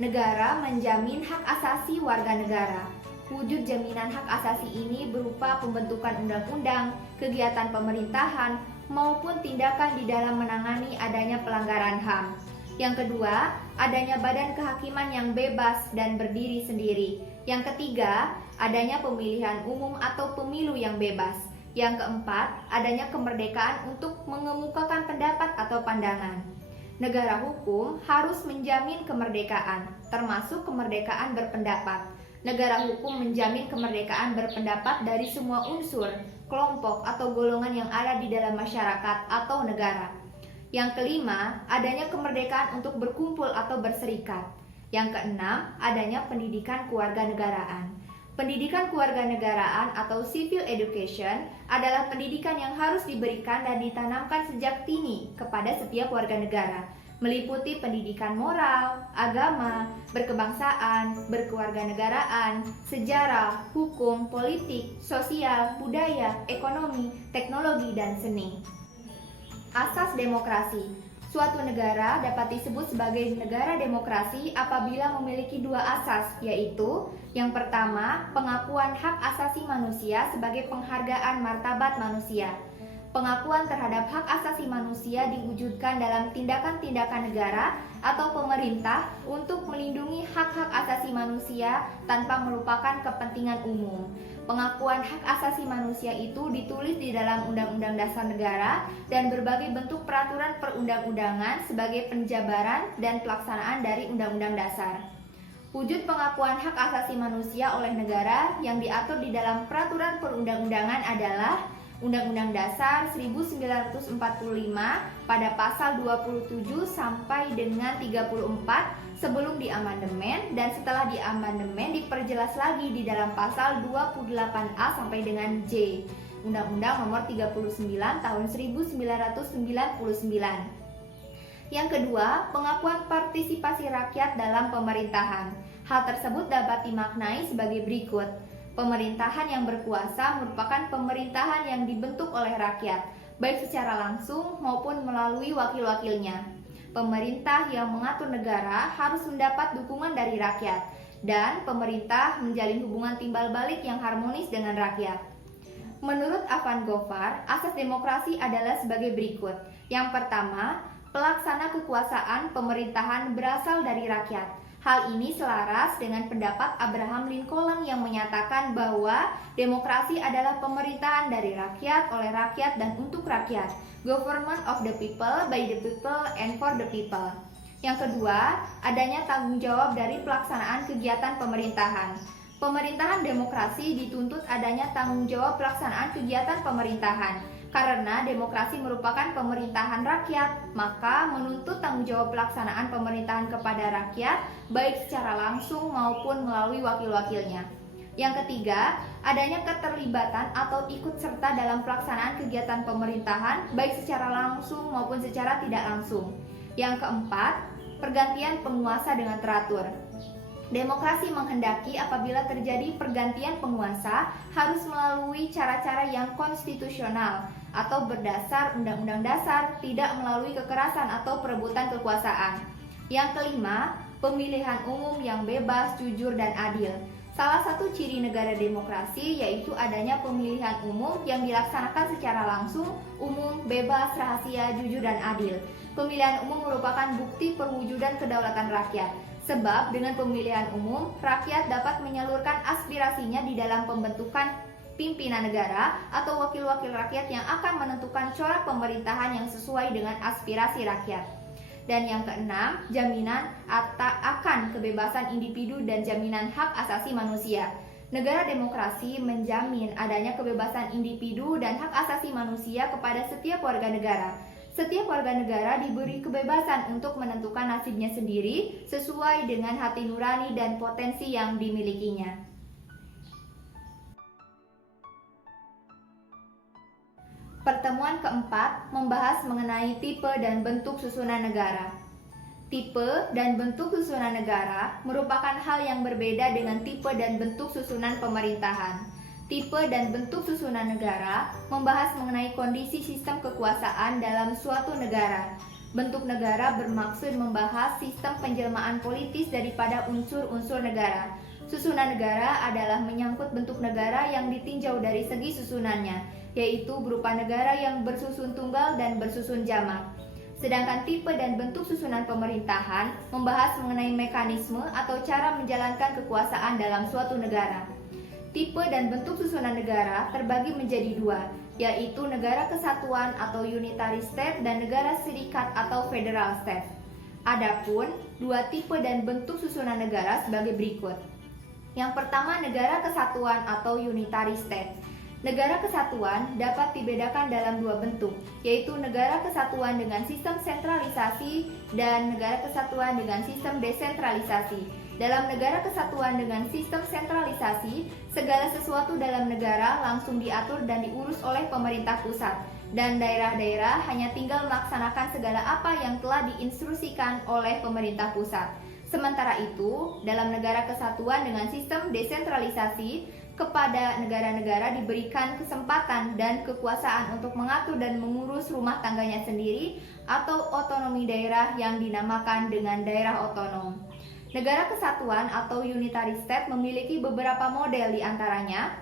Negara menjamin hak asasi warga negara. Wujud jaminan hak asasi ini berupa pembentukan undang-undang, kegiatan pemerintahan, maupun tindakan di dalam menangani adanya pelanggaran HAM. Yang kedua, adanya badan kehakiman yang bebas dan berdiri sendiri. Yang ketiga, adanya pemilihan umum atau pemilu yang bebas. Yang keempat, adanya kemerdekaan untuk mengemukakan pendapat atau pandangan. Negara hukum harus menjamin kemerdekaan, termasuk kemerdekaan berpendapat. Negara hukum menjamin kemerdekaan berpendapat dari semua unsur, kelompok, atau golongan yang ada di dalam masyarakat atau negara. Yang kelima, adanya kemerdekaan untuk berkumpul atau berserikat. Yang keenam, adanya pendidikan kewarganegaraan. Pendidikan kewarganegaraan atau civil education adalah pendidikan yang harus diberikan dan ditanamkan sejak dini kepada setiap warga negara, meliputi pendidikan moral, agama, berkebangsaan, berkewarganegaraan, sejarah, hukum, politik, sosial, budaya, ekonomi, teknologi, dan seni. Asas demokrasi. Suatu negara dapat disebut sebagai negara demokrasi apabila memiliki 2 asas, yaitu yang pertama, pengakuan hak asasi manusia sebagai penghargaan martabat manusia. Pengakuan terhadap hak asasi manusia diwujudkan dalam tindakan-tindakan negara atau pemerintah untuk melindungi hak-hak asasi manusia tanpa melupakan kepentingan umum. Pengakuan hak asasi manusia itu ditulis di dalam Undang-Undang Dasar Negara dan berbagai bentuk peraturan perundang-undangan sebagai penjabaran dan pelaksanaan dari Undang-Undang Dasar. Wujud pengakuan hak asasi manusia oleh negara yang diatur di dalam peraturan perundang-undangan adalah Undang-Undang Dasar 1945 pada pasal 27 sampai dengan 34 sebelum diamandemen, dan setelah diamandemen diperjelas lagi di dalam pasal 28A sampai dengan J Undang-Undang Nomor 39 Tahun 1999. Yang kedua, pengakuan partisipasi rakyat dalam pemerintahan. Hal tersebut dapat dimaknai sebagai berikut. Pemerintahan yang berkuasa merupakan pemerintahan yang dibentuk oleh rakyat, baik secara langsung maupun melalui wakil-wakilnya. Pemerintah yang mengatur negara harus mendapat dukungan dari rakyat, dan pemerintah menjalin hubungan timbal balik yang harmonis dengan rakyat. Menurut Afan Gofar, asas demokrasi adalah sebagai berikut. Yang pertama, pelaksana kekuasaan pemerintahan berasal dari rakyat. Hal ini selaras dengan pendapat Abraham Lincoln yang menyatakan bahwa demokrasi adalah pemerintahan dari rakyat, oleh rakyat, dan untuk rakyat. Government of the people, by the people, and for the people. Yang kedua, adanya tanggung jawab dari pelaksanaan kegiatan pemerintahan. Pemerintahan demokrasi dituntut adanya tanggung jawab pelaksanaan kegiatan pemerintahan. Karena demokrasi merupakan pemerintahan rakyat, maka menuntut tanggung jawab pelaksanaan pemerintahan kepada rakyat, baik secara langsung maupun melalui wakil-wakilnya. Yang ketiga, adanya keterlibatan atau ikut serta dalam pelaksanaan kegiatan pemerintahan, baik secara langsung maupun secara tidak langsung. Yang keempat, pergantian penguasa dengan teratur. Demokrasi menghendaki apabila terjadi pergantian penguasa harus melalui cara-cara yang konstitusional atau berdasar Undang-Undang Dasar, tidak melalui kekerasan atau perebutan kekuasaan. Yang kelima, pemilihan umum yang bebas, jujur, dan adil. Salah satu ciri negara demokrasi yaitu adanya pemilihan umum yang dilaksanakan secara langsung, umum, bebas, rahasia, jujur, dan adil. Pemilihan umum merupakan bukti perwujudan kedaulatan rakyat. Sebab dengan pemilihan umum, rakyat dapat menyalurkan aspirasinya di dalam pembentukan pimpinan negara atau wakil-wakil rakyat yang akan menentukan corak pemerintahan yang sesuai dengan aspirasi rakyat. Dan yang keenam, jaminan akan kebebasan individu dan jaminan hak asasi manusia. Negara demokrasi menjamin adanya kebebasan individu dan hak asasi manusia kepada setiap warga negara. Setiap warga negara diberi kebebasan untuk menentukan nasibnya sendiri sesuai dengan hati nurani dan potensi yang dimilikinya. Pertemuan keempat membahas mengenai tipe dan bentuk susunan negara. Tipe dan bentuk susunan negara merupakan hal yang berbeda dengan tipe dan bentuk susunan pemerintahan. Tipe dan bentuk susunan negara membahas mengenai kondisi sistem kekuasaan dalam suatu negara. Bentuk negara bermaksud membahas sistem penjelmaan politis daripada unsur-unsur negara. Susunan negara adalah menyangkut bentuk negara yang ditinjau dari segi susunannya, yaitu berupa negara yang bersusun tunggal dan bersusun jamak. Sedangkan tipe dan bentuk susunan pemerintahan membahas mengenai mekanisme atau cara menjalankan kekuasaan dalam suatu negara. Tipe dan bentuk susunan negara terbagi menjadi dua, yaitu negara kesatuan atau unitary state dan negara serikat atau federal state. Adapun dua tipe dan bentuk susunan negara sebagai berikut. Yang pertama, negara kesatuan atau unitary state. Negara kesatuan dapat dibedakan dalam dua bentuk, yaitu negara kesatuan dengan sistem sentralisasi dan negara kesatuan dengan sistem desentralisasi. Dalam negara kesatuan dengan sistem sentralisasi, segala sesuatu dalam negara langsung diatur dan diurus oleh pemerintah pusat, dan daerah-daerah hanya tinggal melaksanakan segala apa yang telah diinstruksikan oleh pemerintah pusat. Sementara itu, dalam negara kesatuan dengan sistem desentralisasi, kepada negara-negara diberikan kesempatan dan kekuasaan untuk mengatur dan mengurus rumah tangganya sendiri atau otonomi daerah yang dinamakan dengan daerah otonom. Negara kesatuan atau unitary state memiliki beberapa model di antaranya.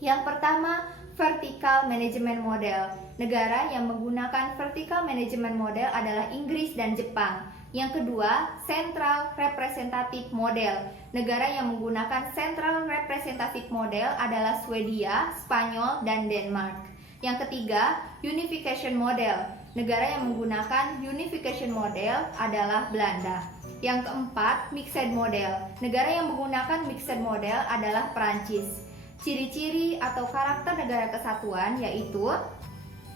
Yang pertama, vertical management model. Negara yang menggunakan vertical management model adalah Inggris dan Jepang. Yang kedua, central representative model. Negara yang menggunakan central representative model adalah Swedia, Spanyol, dan Denmark. Yang ketiga, unification model. Negara yang menggunakan unification model adalah Belanda. Yang keempat, mixed model. Negara yang menggunakan mixed model adalah Perancis. Ciri-ciri atau karakter negara kesatuan yaitu: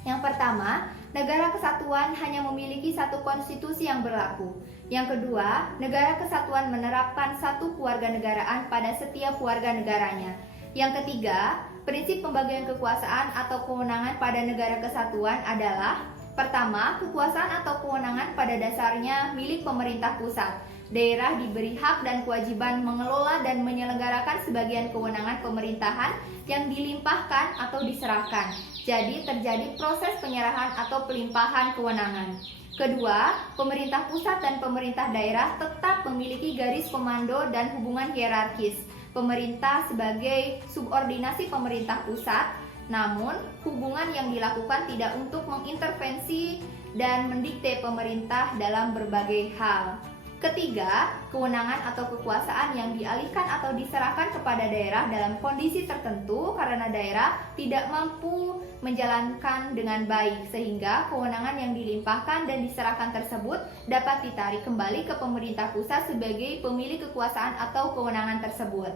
yang pertama, negara kesatuan hanya memiliki satu konstitusi yang berlaku. Yang kedua, negara kesatuan menerapkan satu kewarganegaraan pada setiap warga negaranya. Yang ketiga, prinsip pembagian kekuasaan atau kewenangan pada negara kesatuan adalah: pertama, kekuasaan atau kewenangan pada dasarnya milik pemerintah pusat. Daerah diberi hak dan kewajiban mengelola dan menyelenggarakan sebagian kewenangan pemerintahan yang dilimpahkan atau diserahkan. Jadi terjadi proses penyerahan atau pelimpahan kewenangan. Kedua, pemerintah pusat dan pemerintah daerah tetap memiliki garis komando dan hubungan hierarkis. Pemerintah sebagai subordinasi pemerintah pusat, namun hubungan yang dilakukan tidak untuk mengintervensi dan mendikte pemerintah dalam berbagai hal. Ketiga, kewenangan atau kekuasaan yang dialihkan atau diserahkan kepada daerah dalam kondisi tertentu karena daerah tidak mampu menjalankan dengan baik, sehingga kewenangan yang dilimpahkan dan diserahkan tersebut dapat ditarik kembali ke pemerintah pusat sebagai pemilik kekuasaan atau kewenangan tersebut.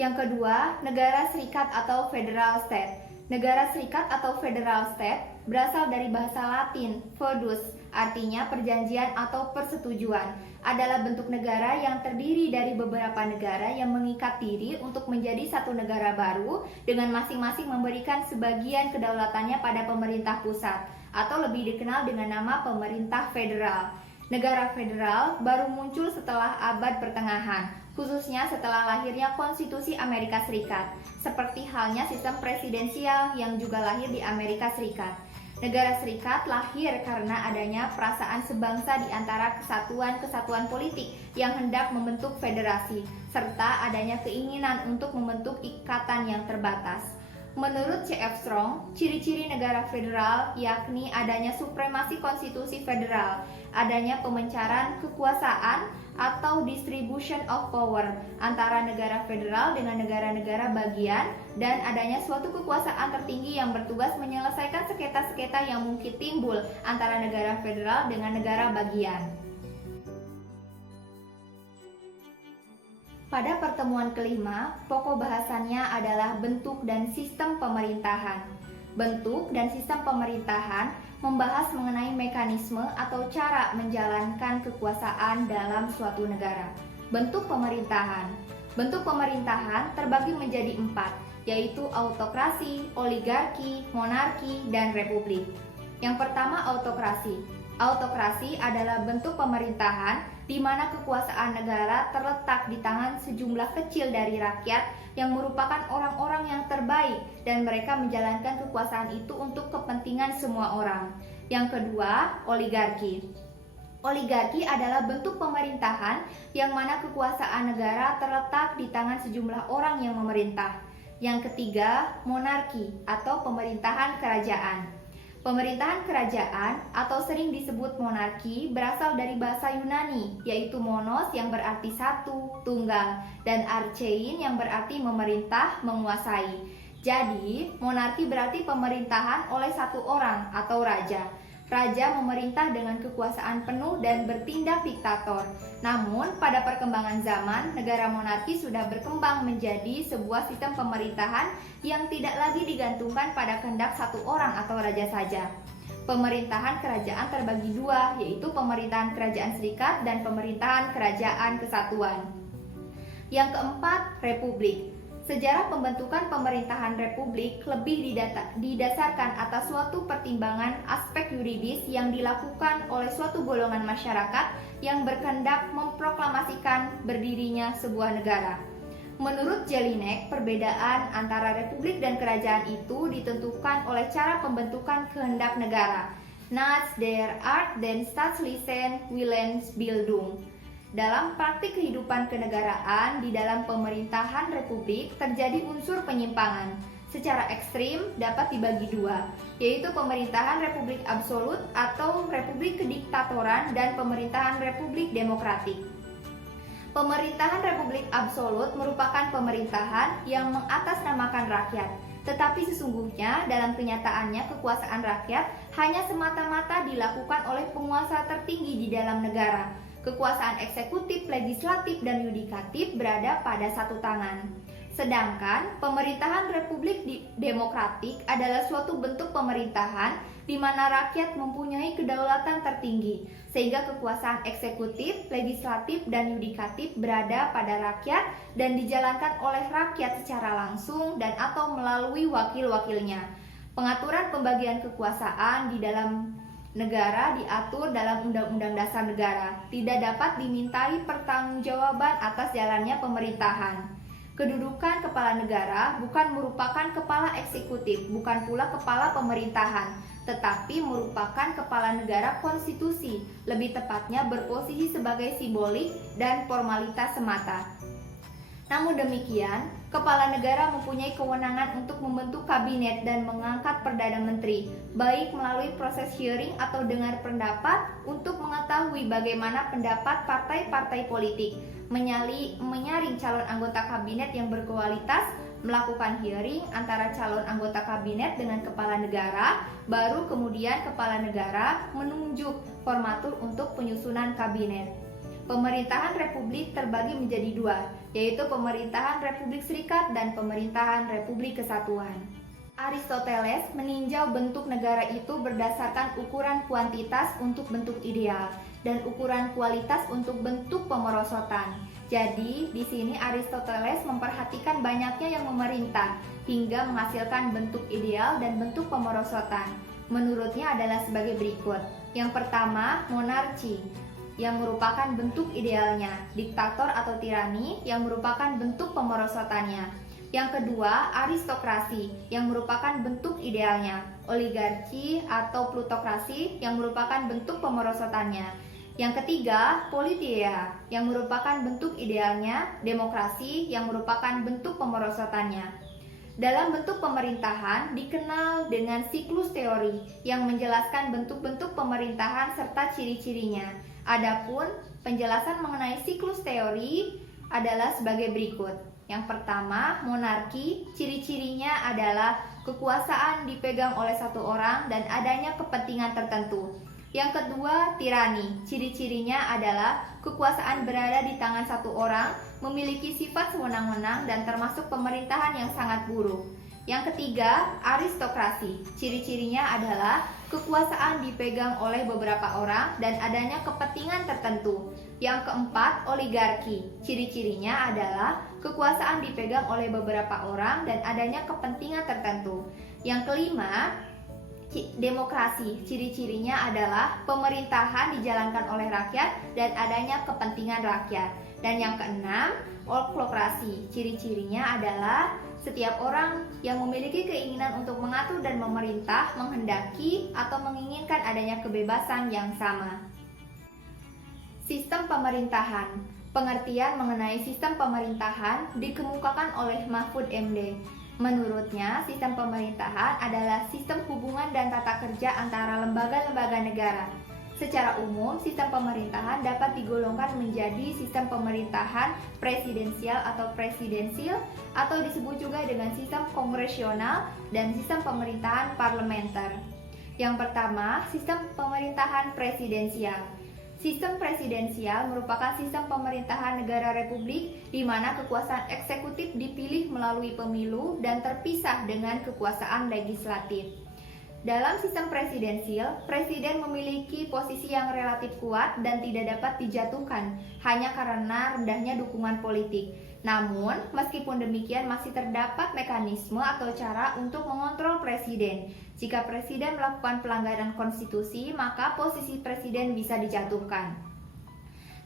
Yang kedua, negara serikat atau federal state. Negara Serikat atau Federal State berasal dari bahasa Latin foedus, artinya perjanjian atau persetujuan. Adalah bentuk negara yang terdiri dari beberapa negara yang mengikat diri untuk menjadi satu negara baru dengan masing-masing memberikan sebagian kedaulatannya pada pemerintah pusat atau lebih dikenal dengan nama pemerintah federal. Negara federal baru muncul setelah abad pertengahan, khususnya setelah lahirnya Konstitusi Amerika Serikat, seperti halnya sistem presidensial yang juga lahir di Amerika Serikat. Negara Serikat lahir karena adanya perasaan sebangsa di antara kesatuan-kesatuan politik yang hendak membentuk federasi, serta adanya keinginan untuk membentuk ikatan yang terbatas. Menurut C.F. Strong, ciri-ciri negara federal yakni adanya supremasi konstitusi federal, adanya pemencaran kekuasaan atau distribution of power antara negara federal dengan negara-negara bagian, dan adanya suatu kekuasaan tertinggi yang bertugas menyelesaikan sengketa-sengketa yang mungkin timbul antara negara federal dengan negara bagian. Pada pertemuan kelima, pokok bahasannya adalah bentuk dan sistem pemerintahan. Bentuk dan sistem pemerintahan membahas mengenai mekanisme atau cara menjalankan kekuasaan dalam suatu negara. Bentuk pemerintahan. Bentuk pemerintahan terbagi menjadi 4, yaitu autokrasi, oligarki, monarki, dan republik. Yang pertama, autokrasi. Autokrasi adalah bentuk pemerintahan di mana kekuasaan negara terletak di tangan sejumlah kecil dari rakyat yang merupakan orang-orang yang terbaik, dan mereka menjalankan kekuasaan itu untuk kepentingan semua orang. Yang kedua, oligarki. Oligarki adalah bentuk pemerintahan yang mana kekuasaan negara terletak di tangan sejumlah orang yang memerintah. Yang ketiga, monarki atau pemerintahan kerajaan. Pemerintahan kerajaan atau sering disebut monarki berasal dari bahasa Yunani, yaitu monos yang berarti satu, tunggal, dan archein yang berarti memerintah, menguasai. Jadi, monarki berarti pemerintahan oleh satu orang atau raja. Raja memerintah dengan kekuasaan penuh dan bertindak diktator. Namun, pada perkembangan zaman, negara monarki sudah berkembang menjadi sebuah sistem pemerintahan yang tidak lagi digantungkan pada kehendak satu orang atau raja saja. Pemerintahan kerajaan terbagi dua, yaitu pemerintahan kerajaan serikat dan pemerintahan kerajaan kesatuan. Yang keempat, republik. Sejarah pembentukan pemerintahan republik lebih didasarkan atas suatu pertimbangan aspek yuridis yang dilakukan oleh suatu golongan masyarakat yang berkehendak memproklamasikan berdirinya sebuah negara. Menurut Jelinek, perbedaan antara republik dan kerajaan itu ditentukan oleh cara pembentukan kehendak negara. Nach der Art den Staatlichen Willensbildung. Dalam praktik kehidupan kenegaraan di dalam pemerintahan republik terjadi unsur penyimpangan. Secara ekstrim dapat dibagi dua, yaitu pemerintahan republik absolut atau republik kediktatoran dan pemerintahan republik demokratik. Pemerintahan republik absolut merupakan pemerintahan yang mengatasnamakan rakyat, tetapi sesungguhnya dalam kenyataannya kekuasaan rakyat hanya semata-mata dilakukan oleh penguasa tertinggi di dalam negara. Kekuasaan eksekutif, legislatif, dan yudikatif berada pada satu tangan. Sedangkan pemerintahan republik demokratik adalah suatu bentuk pemerintahan di mana rakyat mempunyai kedaulatan tertinggi, sehingga kekuasaan eksekutif, legislatif, dan yudikatif berada pada rakyat dan dijalankan oleh rakyat secara langsung dan atau melalui wakil-wakilnya. Pengaturan pembagian kekuasaan di dalam negara diatur dalam Undang-Undang Dasar Negara, tidak dapat dimintai pertanggungjawaban atas jalannya pemerintahan. Kedudukan kepala negara bukan merupakan kepala eksekutif, bukan pula kepala pemerintahan, tetapi merupakan kepala negara konstitusi, lebih tepatnya berposisi sebagai simbolik dan formalitas semata. Namun demikian, kepala negara mempunyai kewenangan untuk membentuk kabinet dan mengangkat perdana menteri, baik melalui proses hearing atau dengar pendapat untuk mengetahui bagaimana pendapat partai-partai politik, menyaring calon anggota kabinet yang berkualitas, melakukan hearing antara calon anggota kabinet dengan kepala negara, baru kemudian kepala negara menunjuk formatur untuk penyusunan kabinet. Pemerintahan republik terbagi menjadi dua, yaitu pemerintahan Republik Serikat dan pemerintahan Republik Kesatuan. Aristoteles meninjau bentuk negara itu berdasarkan ukuran kuantitas untuk bentuk ideal dan ukuran kualitas untuk bentuk pemerosotan. Jadi, di sini Aristoteles memperhatikan banyaknya yang memerintah hingga menghasilkan bentuk ideal dan bentuk pemerosotan. Menurutnya adalah sebagai berikut. Yang pertama, monarki, yang merupakan bentuk idealnya, diktator atau tirani yang merupakan bentuk pemerosotannya. Yang kedua, aristokrasi yang merupakan bentuk idealnya, oligarki atau plutokrasi yang merupakan bentuk pemerosotannya. Yang ketiga, politeia yang merupakan bentuk idealnya, demokrasi yang merupakan bentuk pemerosotannya. Dalam bentuk pemerintahan dikenal dengan siklus teori yang menjelaskan bentuk-bentuk pemerintahan serta ciri-cirinya. Adapun penjelasan mengenai siklus teori adalah sebagai berikut. Yang pertama, monarki, ciri-cirinya adalah kekuasaan dipegang oleh satu orang dan adanya kepentingan tertentu. Yang kedua, tirani, ciri-cirinya adalah kekuasaan berada di tangan satu orang, memiliki sifat sewenang-wenang dan termasuk pemerintahan yang sangat buruk. Yang ketiga, aristokrasi, ciri-cirinya adalah kekuasaan dipegang oleh beberapa orang dan adanya kepentingan tertentu. Yang keempat, oligarki, ciri-cirinya adalah kekuasaan dipegang oleh beberapa orang dan adanya kepentingan tertentu. Yang kelima, demokrasi, ciri-cirinya adalah pemerintahan dijalankan oleh rakyat dan adanya kepentingan rakyat. Dan yang keenam, autokrasi, ciri-cirinya adalah setiap orang yang memiliki keinginan untuk mengatur dan memerintah menghendaki atau menginginkan adanya kebebasan yang sama. Sistem pemerintahan. Pengertian mengenai sistem pemerintahan dikemukakan oleh Mahfud MD. Menurutnya, sistem pemerintahan adalah sistem hubungan dan tata kerja antara lembaga-lembaga negara. Secara umum, sistem pemerintahan dapat digolongkan menjadi sistem pemerintahan presidensial atau presidensil, atau disebut juga dengan sistem kongresional dan sistem pemerintahan parlementer. Yang pertama, sistem pemerintahan presidensial. Sistem presidensial merupakan sistem pemerintahan negara republik di mana kekuasaan eksekutif dipilih melalui pemilu dan terpisah dengan kekuasaan legislatif. Dalam sistem presidensial, presiden memiliki posisi yang relatif kuat dan tidak dapat dijatuhkan hanya karena rendahnya dukungan politik. Namun, meskipun demikian masih terdapat mekanisme atau cara untuk mengontrol presiden. Jika presiden melakukan pelanggaran konstitusi, maka posisi presiden bisa dijatuhkan.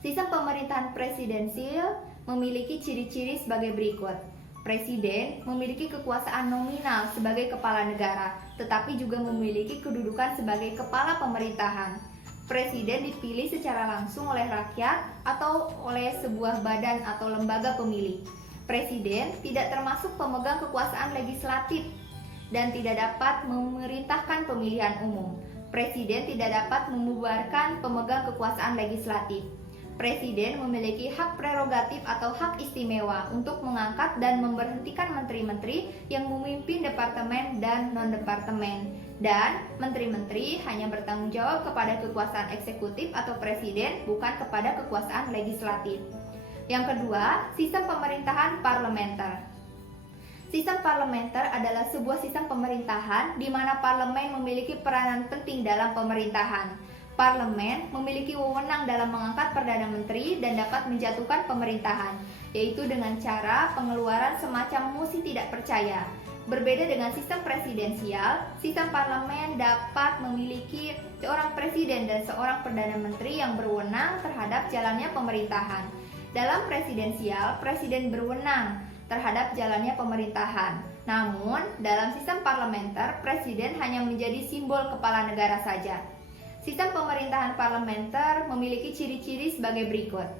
Sistem pemerintahan presidensial memiliki ciri-ciri sebagai berikut. Presiden memiliki kekuasaan nominal sebagai kepala negara, tetapi juga memiliki kedudukan sebagai kepala pemerintahan. Presiden dipilih secara langsung oleh rakyat atau oleh sebuah badan atau lembaga pemilih. Presiden tidak termasuk pemegang kekuasaan legislatif dan tidak dapat memerintahkan pemilihan umum. Presiden tidak dapat membubarkan pemegang kekuasaan legislatif. Presiden memiliki hak prerogatif atau hak istimewa untuk mengangkat dan memberhentikan menteri-menteri yang memimpin departemen dan non-departemen. Dan menteri-menteri hanya bertanggung jawab kepada kekuasaan eksekutif atau presiden, bukan kepada kekuasaan legislatif. Yang kedua, sistem pemerintahan parlementer. Sistem parlementer adalah sebuah sistem pemerintahan di mana parlemen memiliki peranan penting dalam pemerintahan. Parlemen memiliki wewenang dalam mengangkat Perdana Menteri dan dapat menjatuhkan pemerintahan, yaitu dengan cara pengeluaran semacam mosi tidak percaya. Berbeda dengan sistem presidensial, sistem parlemen dapat memiliki seorang presiden dan seorang Perdana Menteri yang berwenang terhadap jalannya pemerintahan. Dalam presidensial, presiden berwenang terhadap jalannya pemerintahan. Namun, dalam sistem parlementer, presiden hanya menjadi simbol kepala negara saja. Sistem pemerintahan parlementer memiliki ciri-ciri sebagai berikut.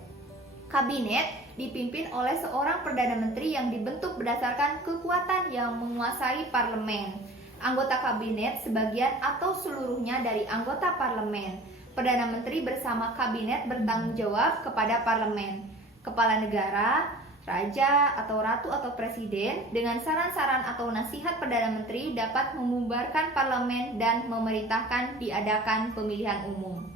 Kabinet dipimpin oleh seorang Perdana Menteri yang dibentuk berdasarkan kekuatan yang menguasai parlemen. Anggota kabinet sebagian atau seluruhnya dari anggota parlemen. Perdana Menteri bersama kabinet bertanggung jawab kepada parlemen. Kepala negara, raja atau ratu atau presiden dengan saran-saran atau nasihat Perdana Menteri dapat membubarkan parlemen dan memerintahkan diadakan pemilihan umum.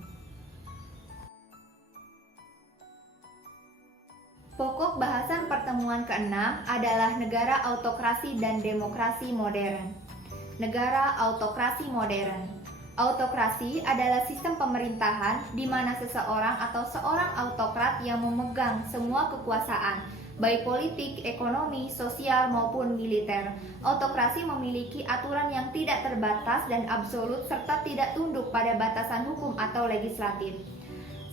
Pokok bahasan pertemuan ke-6 adalah negara autokrasi dan demokrasi modern. Negara autokrasi modern. Autokrasi adalah sistem pemerintahan di mana seseorang atau seorang autokrat yang memegang semua kekuasaan, baik politik, ekonomi, sosial, maupun militer. Autokrasi memiliki aturan yang tidak terbatas dan absolut serta tidak tunduk pada batasan hukum atau legislatif.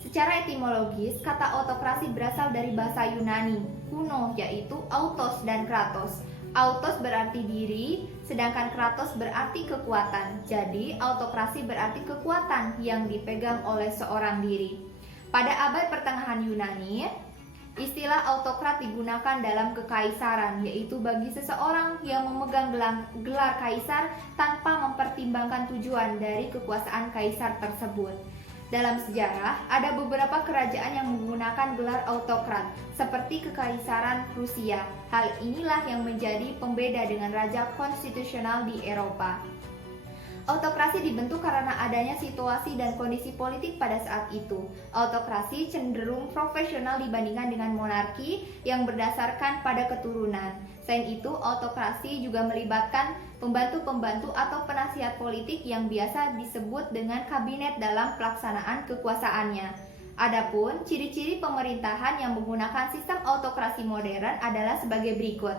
Secara etimologis, kata autokrasi berasal dari bahasa Yunani kuno, yaitu autos dan kratos. Autos berarti diri, sedangkan kratos berarti kekuatan. Jadi, autokrasi berarti kekuatan yang dipegang oleh seorang diri. Pada abad pertengahan Yunani, istilah autokrat digunakan dalam kekaisaran, yaitu bagi seseorang yang memegang gelar kaisar tanpa mempertimbangkan tujuan dari kekuasaan kaisar tersebut. Dalam sejarah, ada beberapa kerajaan yang menggunakan gelar autokrat, seperti Kekaisaran Rusia. Hal inilah yang menjadi pembeda dengan raja konstitusional di Eropa. Autokrasi dibentuk karena adanya situasi dan kondisi politik pada saat itu. Autokrasi cenderung profesional dibandingkan dengan monarki yang berdasarkan pada keturunan. Selain itu, autokrasi juga melibatkan pembantu-pembantu atau penasihat politik yang biasa disebut dengan kabinet dalam pelaksanaan kekuasaannya. Adapun ciri-ciri pemerintahan yang menggunakan sistem autokrasi modern adalah sebagai berikut.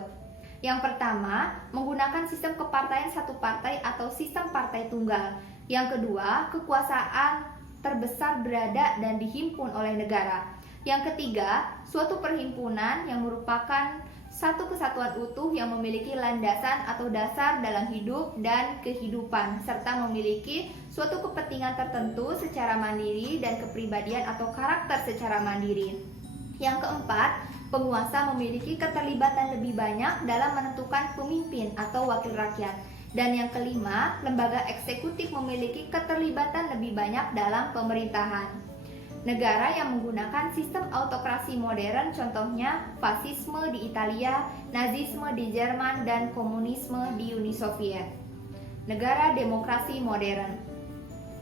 Yang pertama, menggunakan sistem kepartaian satu partai atau sistem partai tunggal. Yang kedua, kekuasaan terbesar berada dan dihimpun oleh negara. Yang ketiga, suatu perhimpunan yang merupakan satu kesatuan utuh yang memiliki landasan atau dasar dalam hidup dan kehidupan, serta memiliki suatu kepentingan tertentu secara mandiri dan kepribadian atau karakter secara mandiri. Yang keempat, penguasa memiliki keterlibatan lebih banyak dalam menentukan pemimpin atau wakil rakyat. Dan yang kelima, lembaga eksekutif memiliki keterlibatan lebih banyak dalam pemerintahan. Negara yang menggunakan sistem autokrasi modern contohnya fasisme di Italia, nazisme di Jerman, dan komunisme di Uni Soviet. Negara demokrasi modern.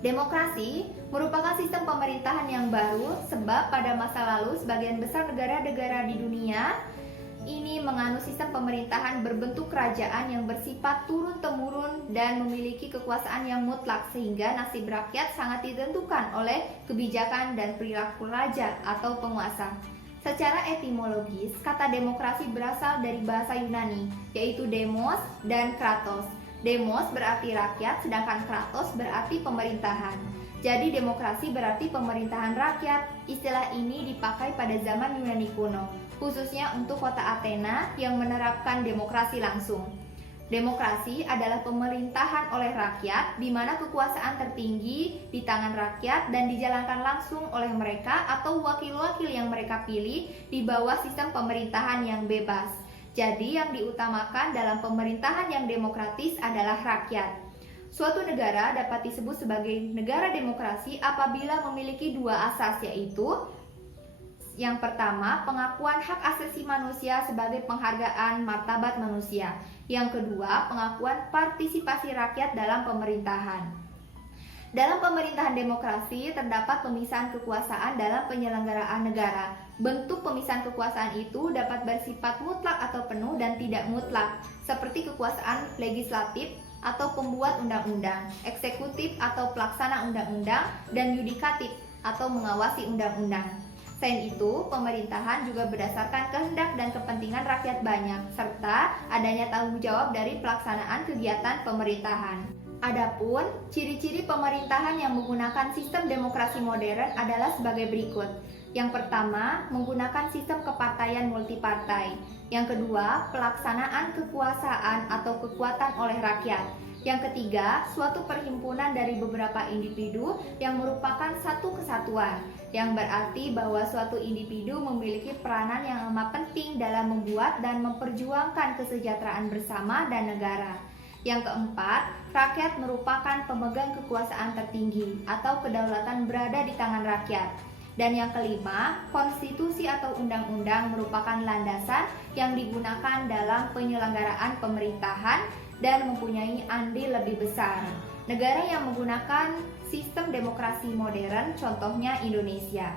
Demokrasi merupakan sistem pemerintahan yang baru sebab pada masa lalu sebagian besar negara-negara di dunia ini menganut sistem pemerintahan berbentuk kerajaan yang bersifat turun-temurun dan memiliki kekuasaan yang mutlak sehingga nasib rakyat sangat ditentukan oleh kebijakan dan perilaku raja atau penguasa. Secara etimologis, kata demokrasi berasal dari bahasa Yunani, yaitu demos dan kratos. Demos berarti rakyat, sedangkan kratos berarti pemerintahan. Jadi demokrasi berarti pemerintahan rakyat. Istilah ini dipakai pada zaman Yunani kuno, khususnya untuk kota Athena yang menerapkan demokrasi langsung. Demokrasi adalah pemerintahan oleh rakyat di mana kekuasaan tertinggi di tangan rakyat dan dijalankan langsung oleh mereka atau wakil-wakil yang mereka pilih di bawah sistem pemerintahan yang bebas. Jadi yang diutamakan dalam pemerintahan yang demokratis adalah rakyat. Suatu negara dapat disebut sebagai negara demokrasi apabila memiliki dua asas, yaitu yang pertama, pengakuan hak asasi manusia sebagai penghargaan martabat manusia. Yang kedua, pengakuan partisipasi rakyat dalam pemerintahan. Dalam pemerintahan demokrasi terdapat pemisahan kekuasaan dalam penyelenggaraan negara. Bentuk pemisahan kekuasaan itu dapat bersifat mutlak atau penuh dan tidak mutlak, seperti kekuasaan legislatif atau pembuat undang-undang, eksekutif atau pelaksana undang-undang, dan yudikatif atau mengawasi undang-undang. Selain itu, pemerintahan juga berdasarkan kehendak dan kepentingan rakyat banyak, serta adanya tanggung jawab dari pelaksanaan kegiatan pemerintahan. Adapun ciri-ciri pemerintahan yang menggunakan sistem demokrasi modern adalah sebagai berikut. Yang pertama, menggunakan sistem kepartaian multipartai. Yang kedua, pelaksanaan kekuasaan atau kekuatan oleh rakyat. Yang ketiga, suatu perhimpunan dari beberapa individu yang merupakan satu kesatuan, yang berarti bahwa suatu individu memiliki peranan yang amat penting dalam membuat dan memperjuangkan kesejahteraan bersama dan negara. Yang keempat, rakyat merupakan pemegang kekuasaan tertinggi atau kedaulatan berada di tangan rakyat. Dan yang kelima, konstitusi atau undang-undang merupakan landasan yang digunakan dalam penyelenggaraan pemerintahan dan mempunyai andil lebih besar. Negara yang menggunakan sistem demokrasi modern contohnya Indonesia.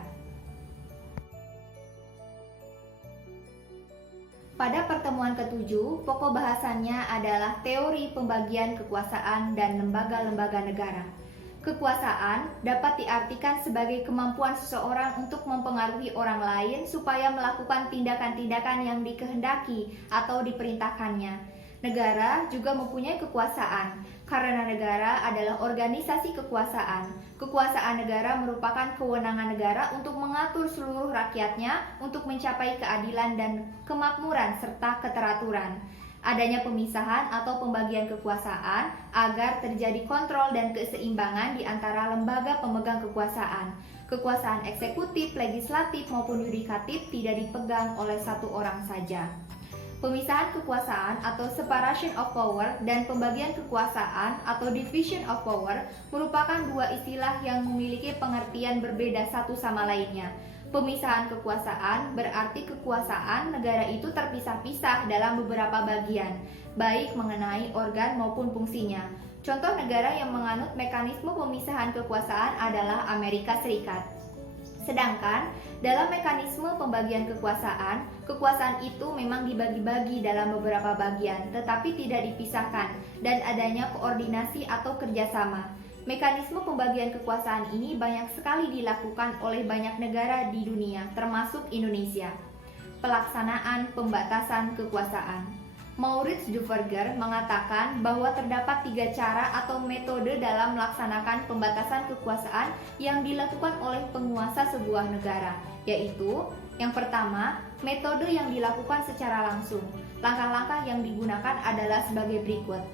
Pada pertemuan ketujuh, pokok bahasannya adalah teori pembagian kekuasaan dan lembaga-lembaga negara. Kekuasaan dapat diartikan sebagai kemampuan seseorang untuk mempengaruhi orang lain supaya melakukan tindakan-tindakan yang dikehendaki atau diperintahkannya. Negara juga mempunyai kekuasaan, karena negara adalah organisasi kekuasaan. Kekuasaan negara merupakan kewenangan negara untuk mengatur seluruh rakyatnya untuk mencapai keadilan dan kemakmuran serta keteraturan. Adanya pemisahan atau pembagian kekuasaan agar terjadi kontrol dan keseimbangan di antara lembaga pemegang kekuasaan. Kekuasaan eksekutif, legislatif maupun yudikatif tidak dipegang oleh satu orang saja. Pemisahan kekuasaan atau separation of power dan pembagian kekuasaan atau division of power merupakan dua istilah yang memiliki pengertian berbeda satu sama lainnya. Pemisahan kekuasaan berarti kekuasaan negara itu terpisah-pisah dalam beberapa bagian, baik mengenai organ maupun fungsinya. Contoh negara yang menganut mekanisme pemisahan kekuasaan adalah Amerika Serikat. Sedangkan dalam mekanisme pembagian kekuasaan, kekuasaan itu memang dibagi-bagi dalam beberapa bagian, tetapi tidak dipisahkan dan adanya koordinasi atau kerjasama. Mekanisme pembagian kekuasaan ini banyak sekali dilakukan oleh banyak negara di dunia, termasuk Indonesia. Pelaksanaan pembatasan kekuasaan. Maurits Duverger mengatakan bahwa terdapat 3 cara atau metode dalam melaksanakan pembatasan kekuasaan yang dilakukan oleh penguasa sebuah negara, yaitu yang pertama, metode yang dilakukan secara langsung. Langkah-langkah yang digunakan adalah sebagai berikut.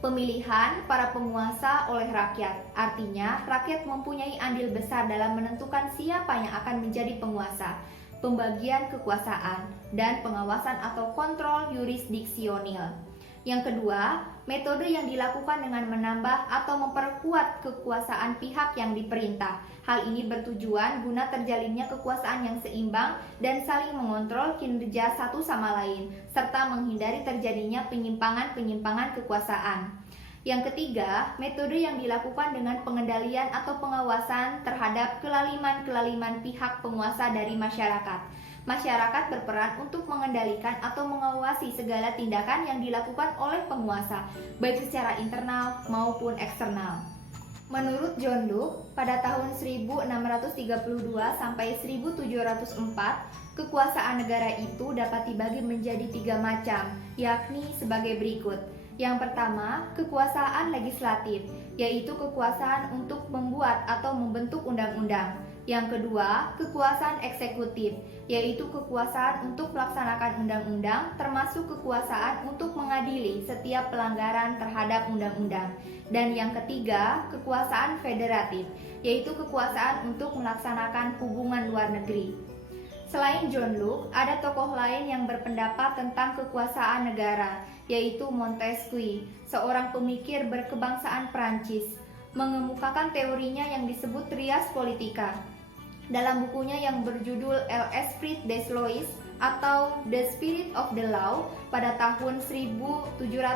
Pemilihan para penguasa oleh rakyat, artinya rakyat mempunyai andil besar dalam menentukan siapa yang akan menjadi penguasa. Pembagian kekuasaan dan pengawasan atau kontrol yurisdiksional. Yang kedua, metode yang dilakukan dengan menambah atau memperkuat kekuasaan pihak yang diperintah. Hal ini bertujuan guna terjalinnya kekuasaan yang seimbang dan saling mengontrol kinerja satu sama lain, serta menghindari terjadinya penyimpangan-penyimpangan kekuasaan. Yang ketiga, metode yang dilakukan dengan pengendalian atau pengawasan terhadap kelaliman-kelaliman pihak penguasa dari masyarakat. Masyarakat berperan untuk mengendalikan atau mengawasi segala tindakan yang dilakukan oleh penguasa, baik secara internal maupun eksternal. Menurut John Locke, pada tahun 1632 sampai 1704, kekuasaan negara itu dapat dibagi menjadi 3 macam, yakni sebagai berikut. Yang pertama, kekuasaan legislatif, yaitu kekuasaan untuk membuat atau membentuk undang-undang. Yang kedua, kekuasaan eksekutif, yaitu kekuasaan untuk melaksanakan undang-undang, termasuk kekuasaan untuk mengadili setiap pelanggaran terhadap undang-undang. Dan yang ketiga, kekuasaan federatif, yaitu kekuasaan untuk melaksanakan hubungan luar negeri. Selain John Locke, ada tokoh lain yang berpendapat tentang kekuasaan negara, yaitu Montesquieu, seorang pemikir berkebangsaan Prancis, mengemukakan teorinya yang disebut trias politika. Dalam bukunya yang berjudul L'Esprit des Lois atau The Spirit of the Law pada tahun 1748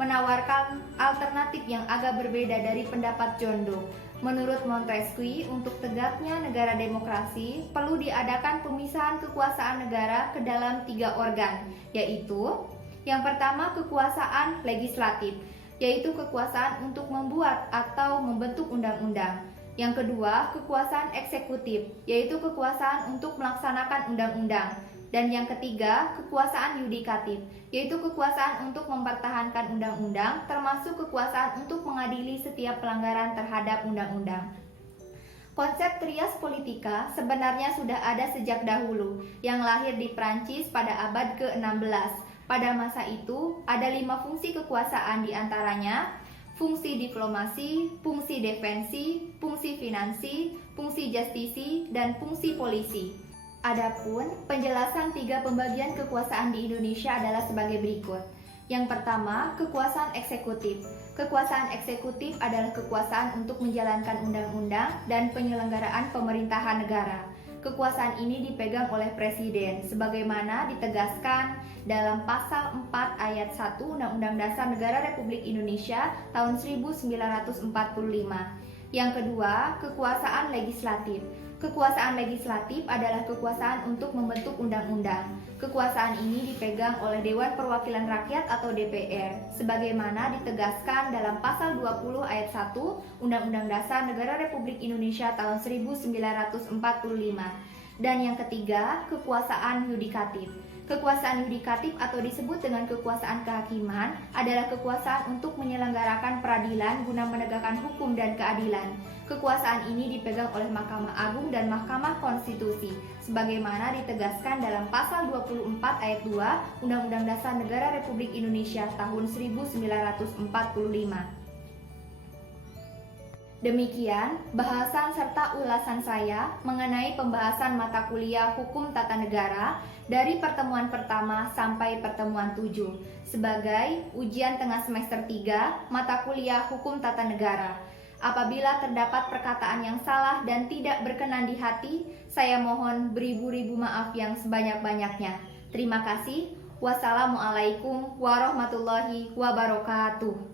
menawarkan alternatif yang agak berbeda dari pendapat John Locke. Menurut Montesquieu, untuk tegaknya negara demokrasi perlu diadakan pemisahan kekuasaan negara ke dalam 3 organ, yaitu yang pertama kekuasaan legislatif, yaitu kekuasaan untuk membuat atau membentuk undang-undang. Yang kedua, kekuasaan eksekutif, yaitu kekuasaan untuk melaksanakan undang-undang. Dan yang ketiga, kekuasaan yudikatif, yaitu kekuasaan untuk mempertahankan undang-undang, termasuk kekuasaan untuk mengadili setiap pelanggaran terhadap undang-undang. Konsep trias politika sebenarnya sudah ada sejak dahulu, yang lahir di Prancis pada abad ke-16. Pada masa itu, ada 5 fungsi kekuasaan diantaranya fungsi diplomasi, fungsi defensi, fungsi finansi, fungsi justisi, dan fungsi polisi. Adapun penjelasan 3 pembagian kekuasaan di Indonesia adalah sebagai berikut. Yang pertama, kekuasaan eksekutif. Kekuasaan eksekutif adalah kekuasaan untuk menjalankan undang-undang dan penyelenggaraan pemerintahan negara. Kekuasaan ini dipegang oleh Presiden, sebagaimana ditegaskan dalam Pasal 4 Ayat 1 Undang-Undang Dasar Negara Republik Indonesia tahun 1945. Yang kedua, kekuasaan legislatif. Kekuasaan legislatif adalah kekuasaan untuk membentuk undang-undang. Kekuasaan ini dipegang oleh Dewan Perwakilan Rakyat atau DPR, sebagaimana ditegaskan dalam Pasal 20 Ayat 1 Undang-Undang Dasar Negara Republik Indonesia tahun 1945. Dan yang ketiga, kekuasaan yudikatif. Kekuasaan yudikatif atau disebut dengan kekuasaan kehakiman adalah kekuasaan untuk menyelenggarakan peradilan guna menegakkan hukum dan keadilan. Kekuasaan ini dipegang oleh Mahkamah Agung dan Mahkamah Konstitusi, sebagaimana ditegaskan dalam Pasal 24 Ayat 2 Undang-Undang Dasar Negara Republik Indonesia tahun 1945. Demikian bahasan serta ulasan saya mengenai pembahasan mata kuliah Hukum Tata Negara dari pertemuan pertama sampai pertemuan 7 sebagai ujian tengah semester 3 mata kuliah Hukum Tata Negara. Apabila terdapat perkataan yang salah dan tidak berkenan di hati, saya mohon beribu-ribu maaf yang sebanyak-banyaknya. Terima kasih. Wassalamualaikum warahmatullahi wabarakatuh.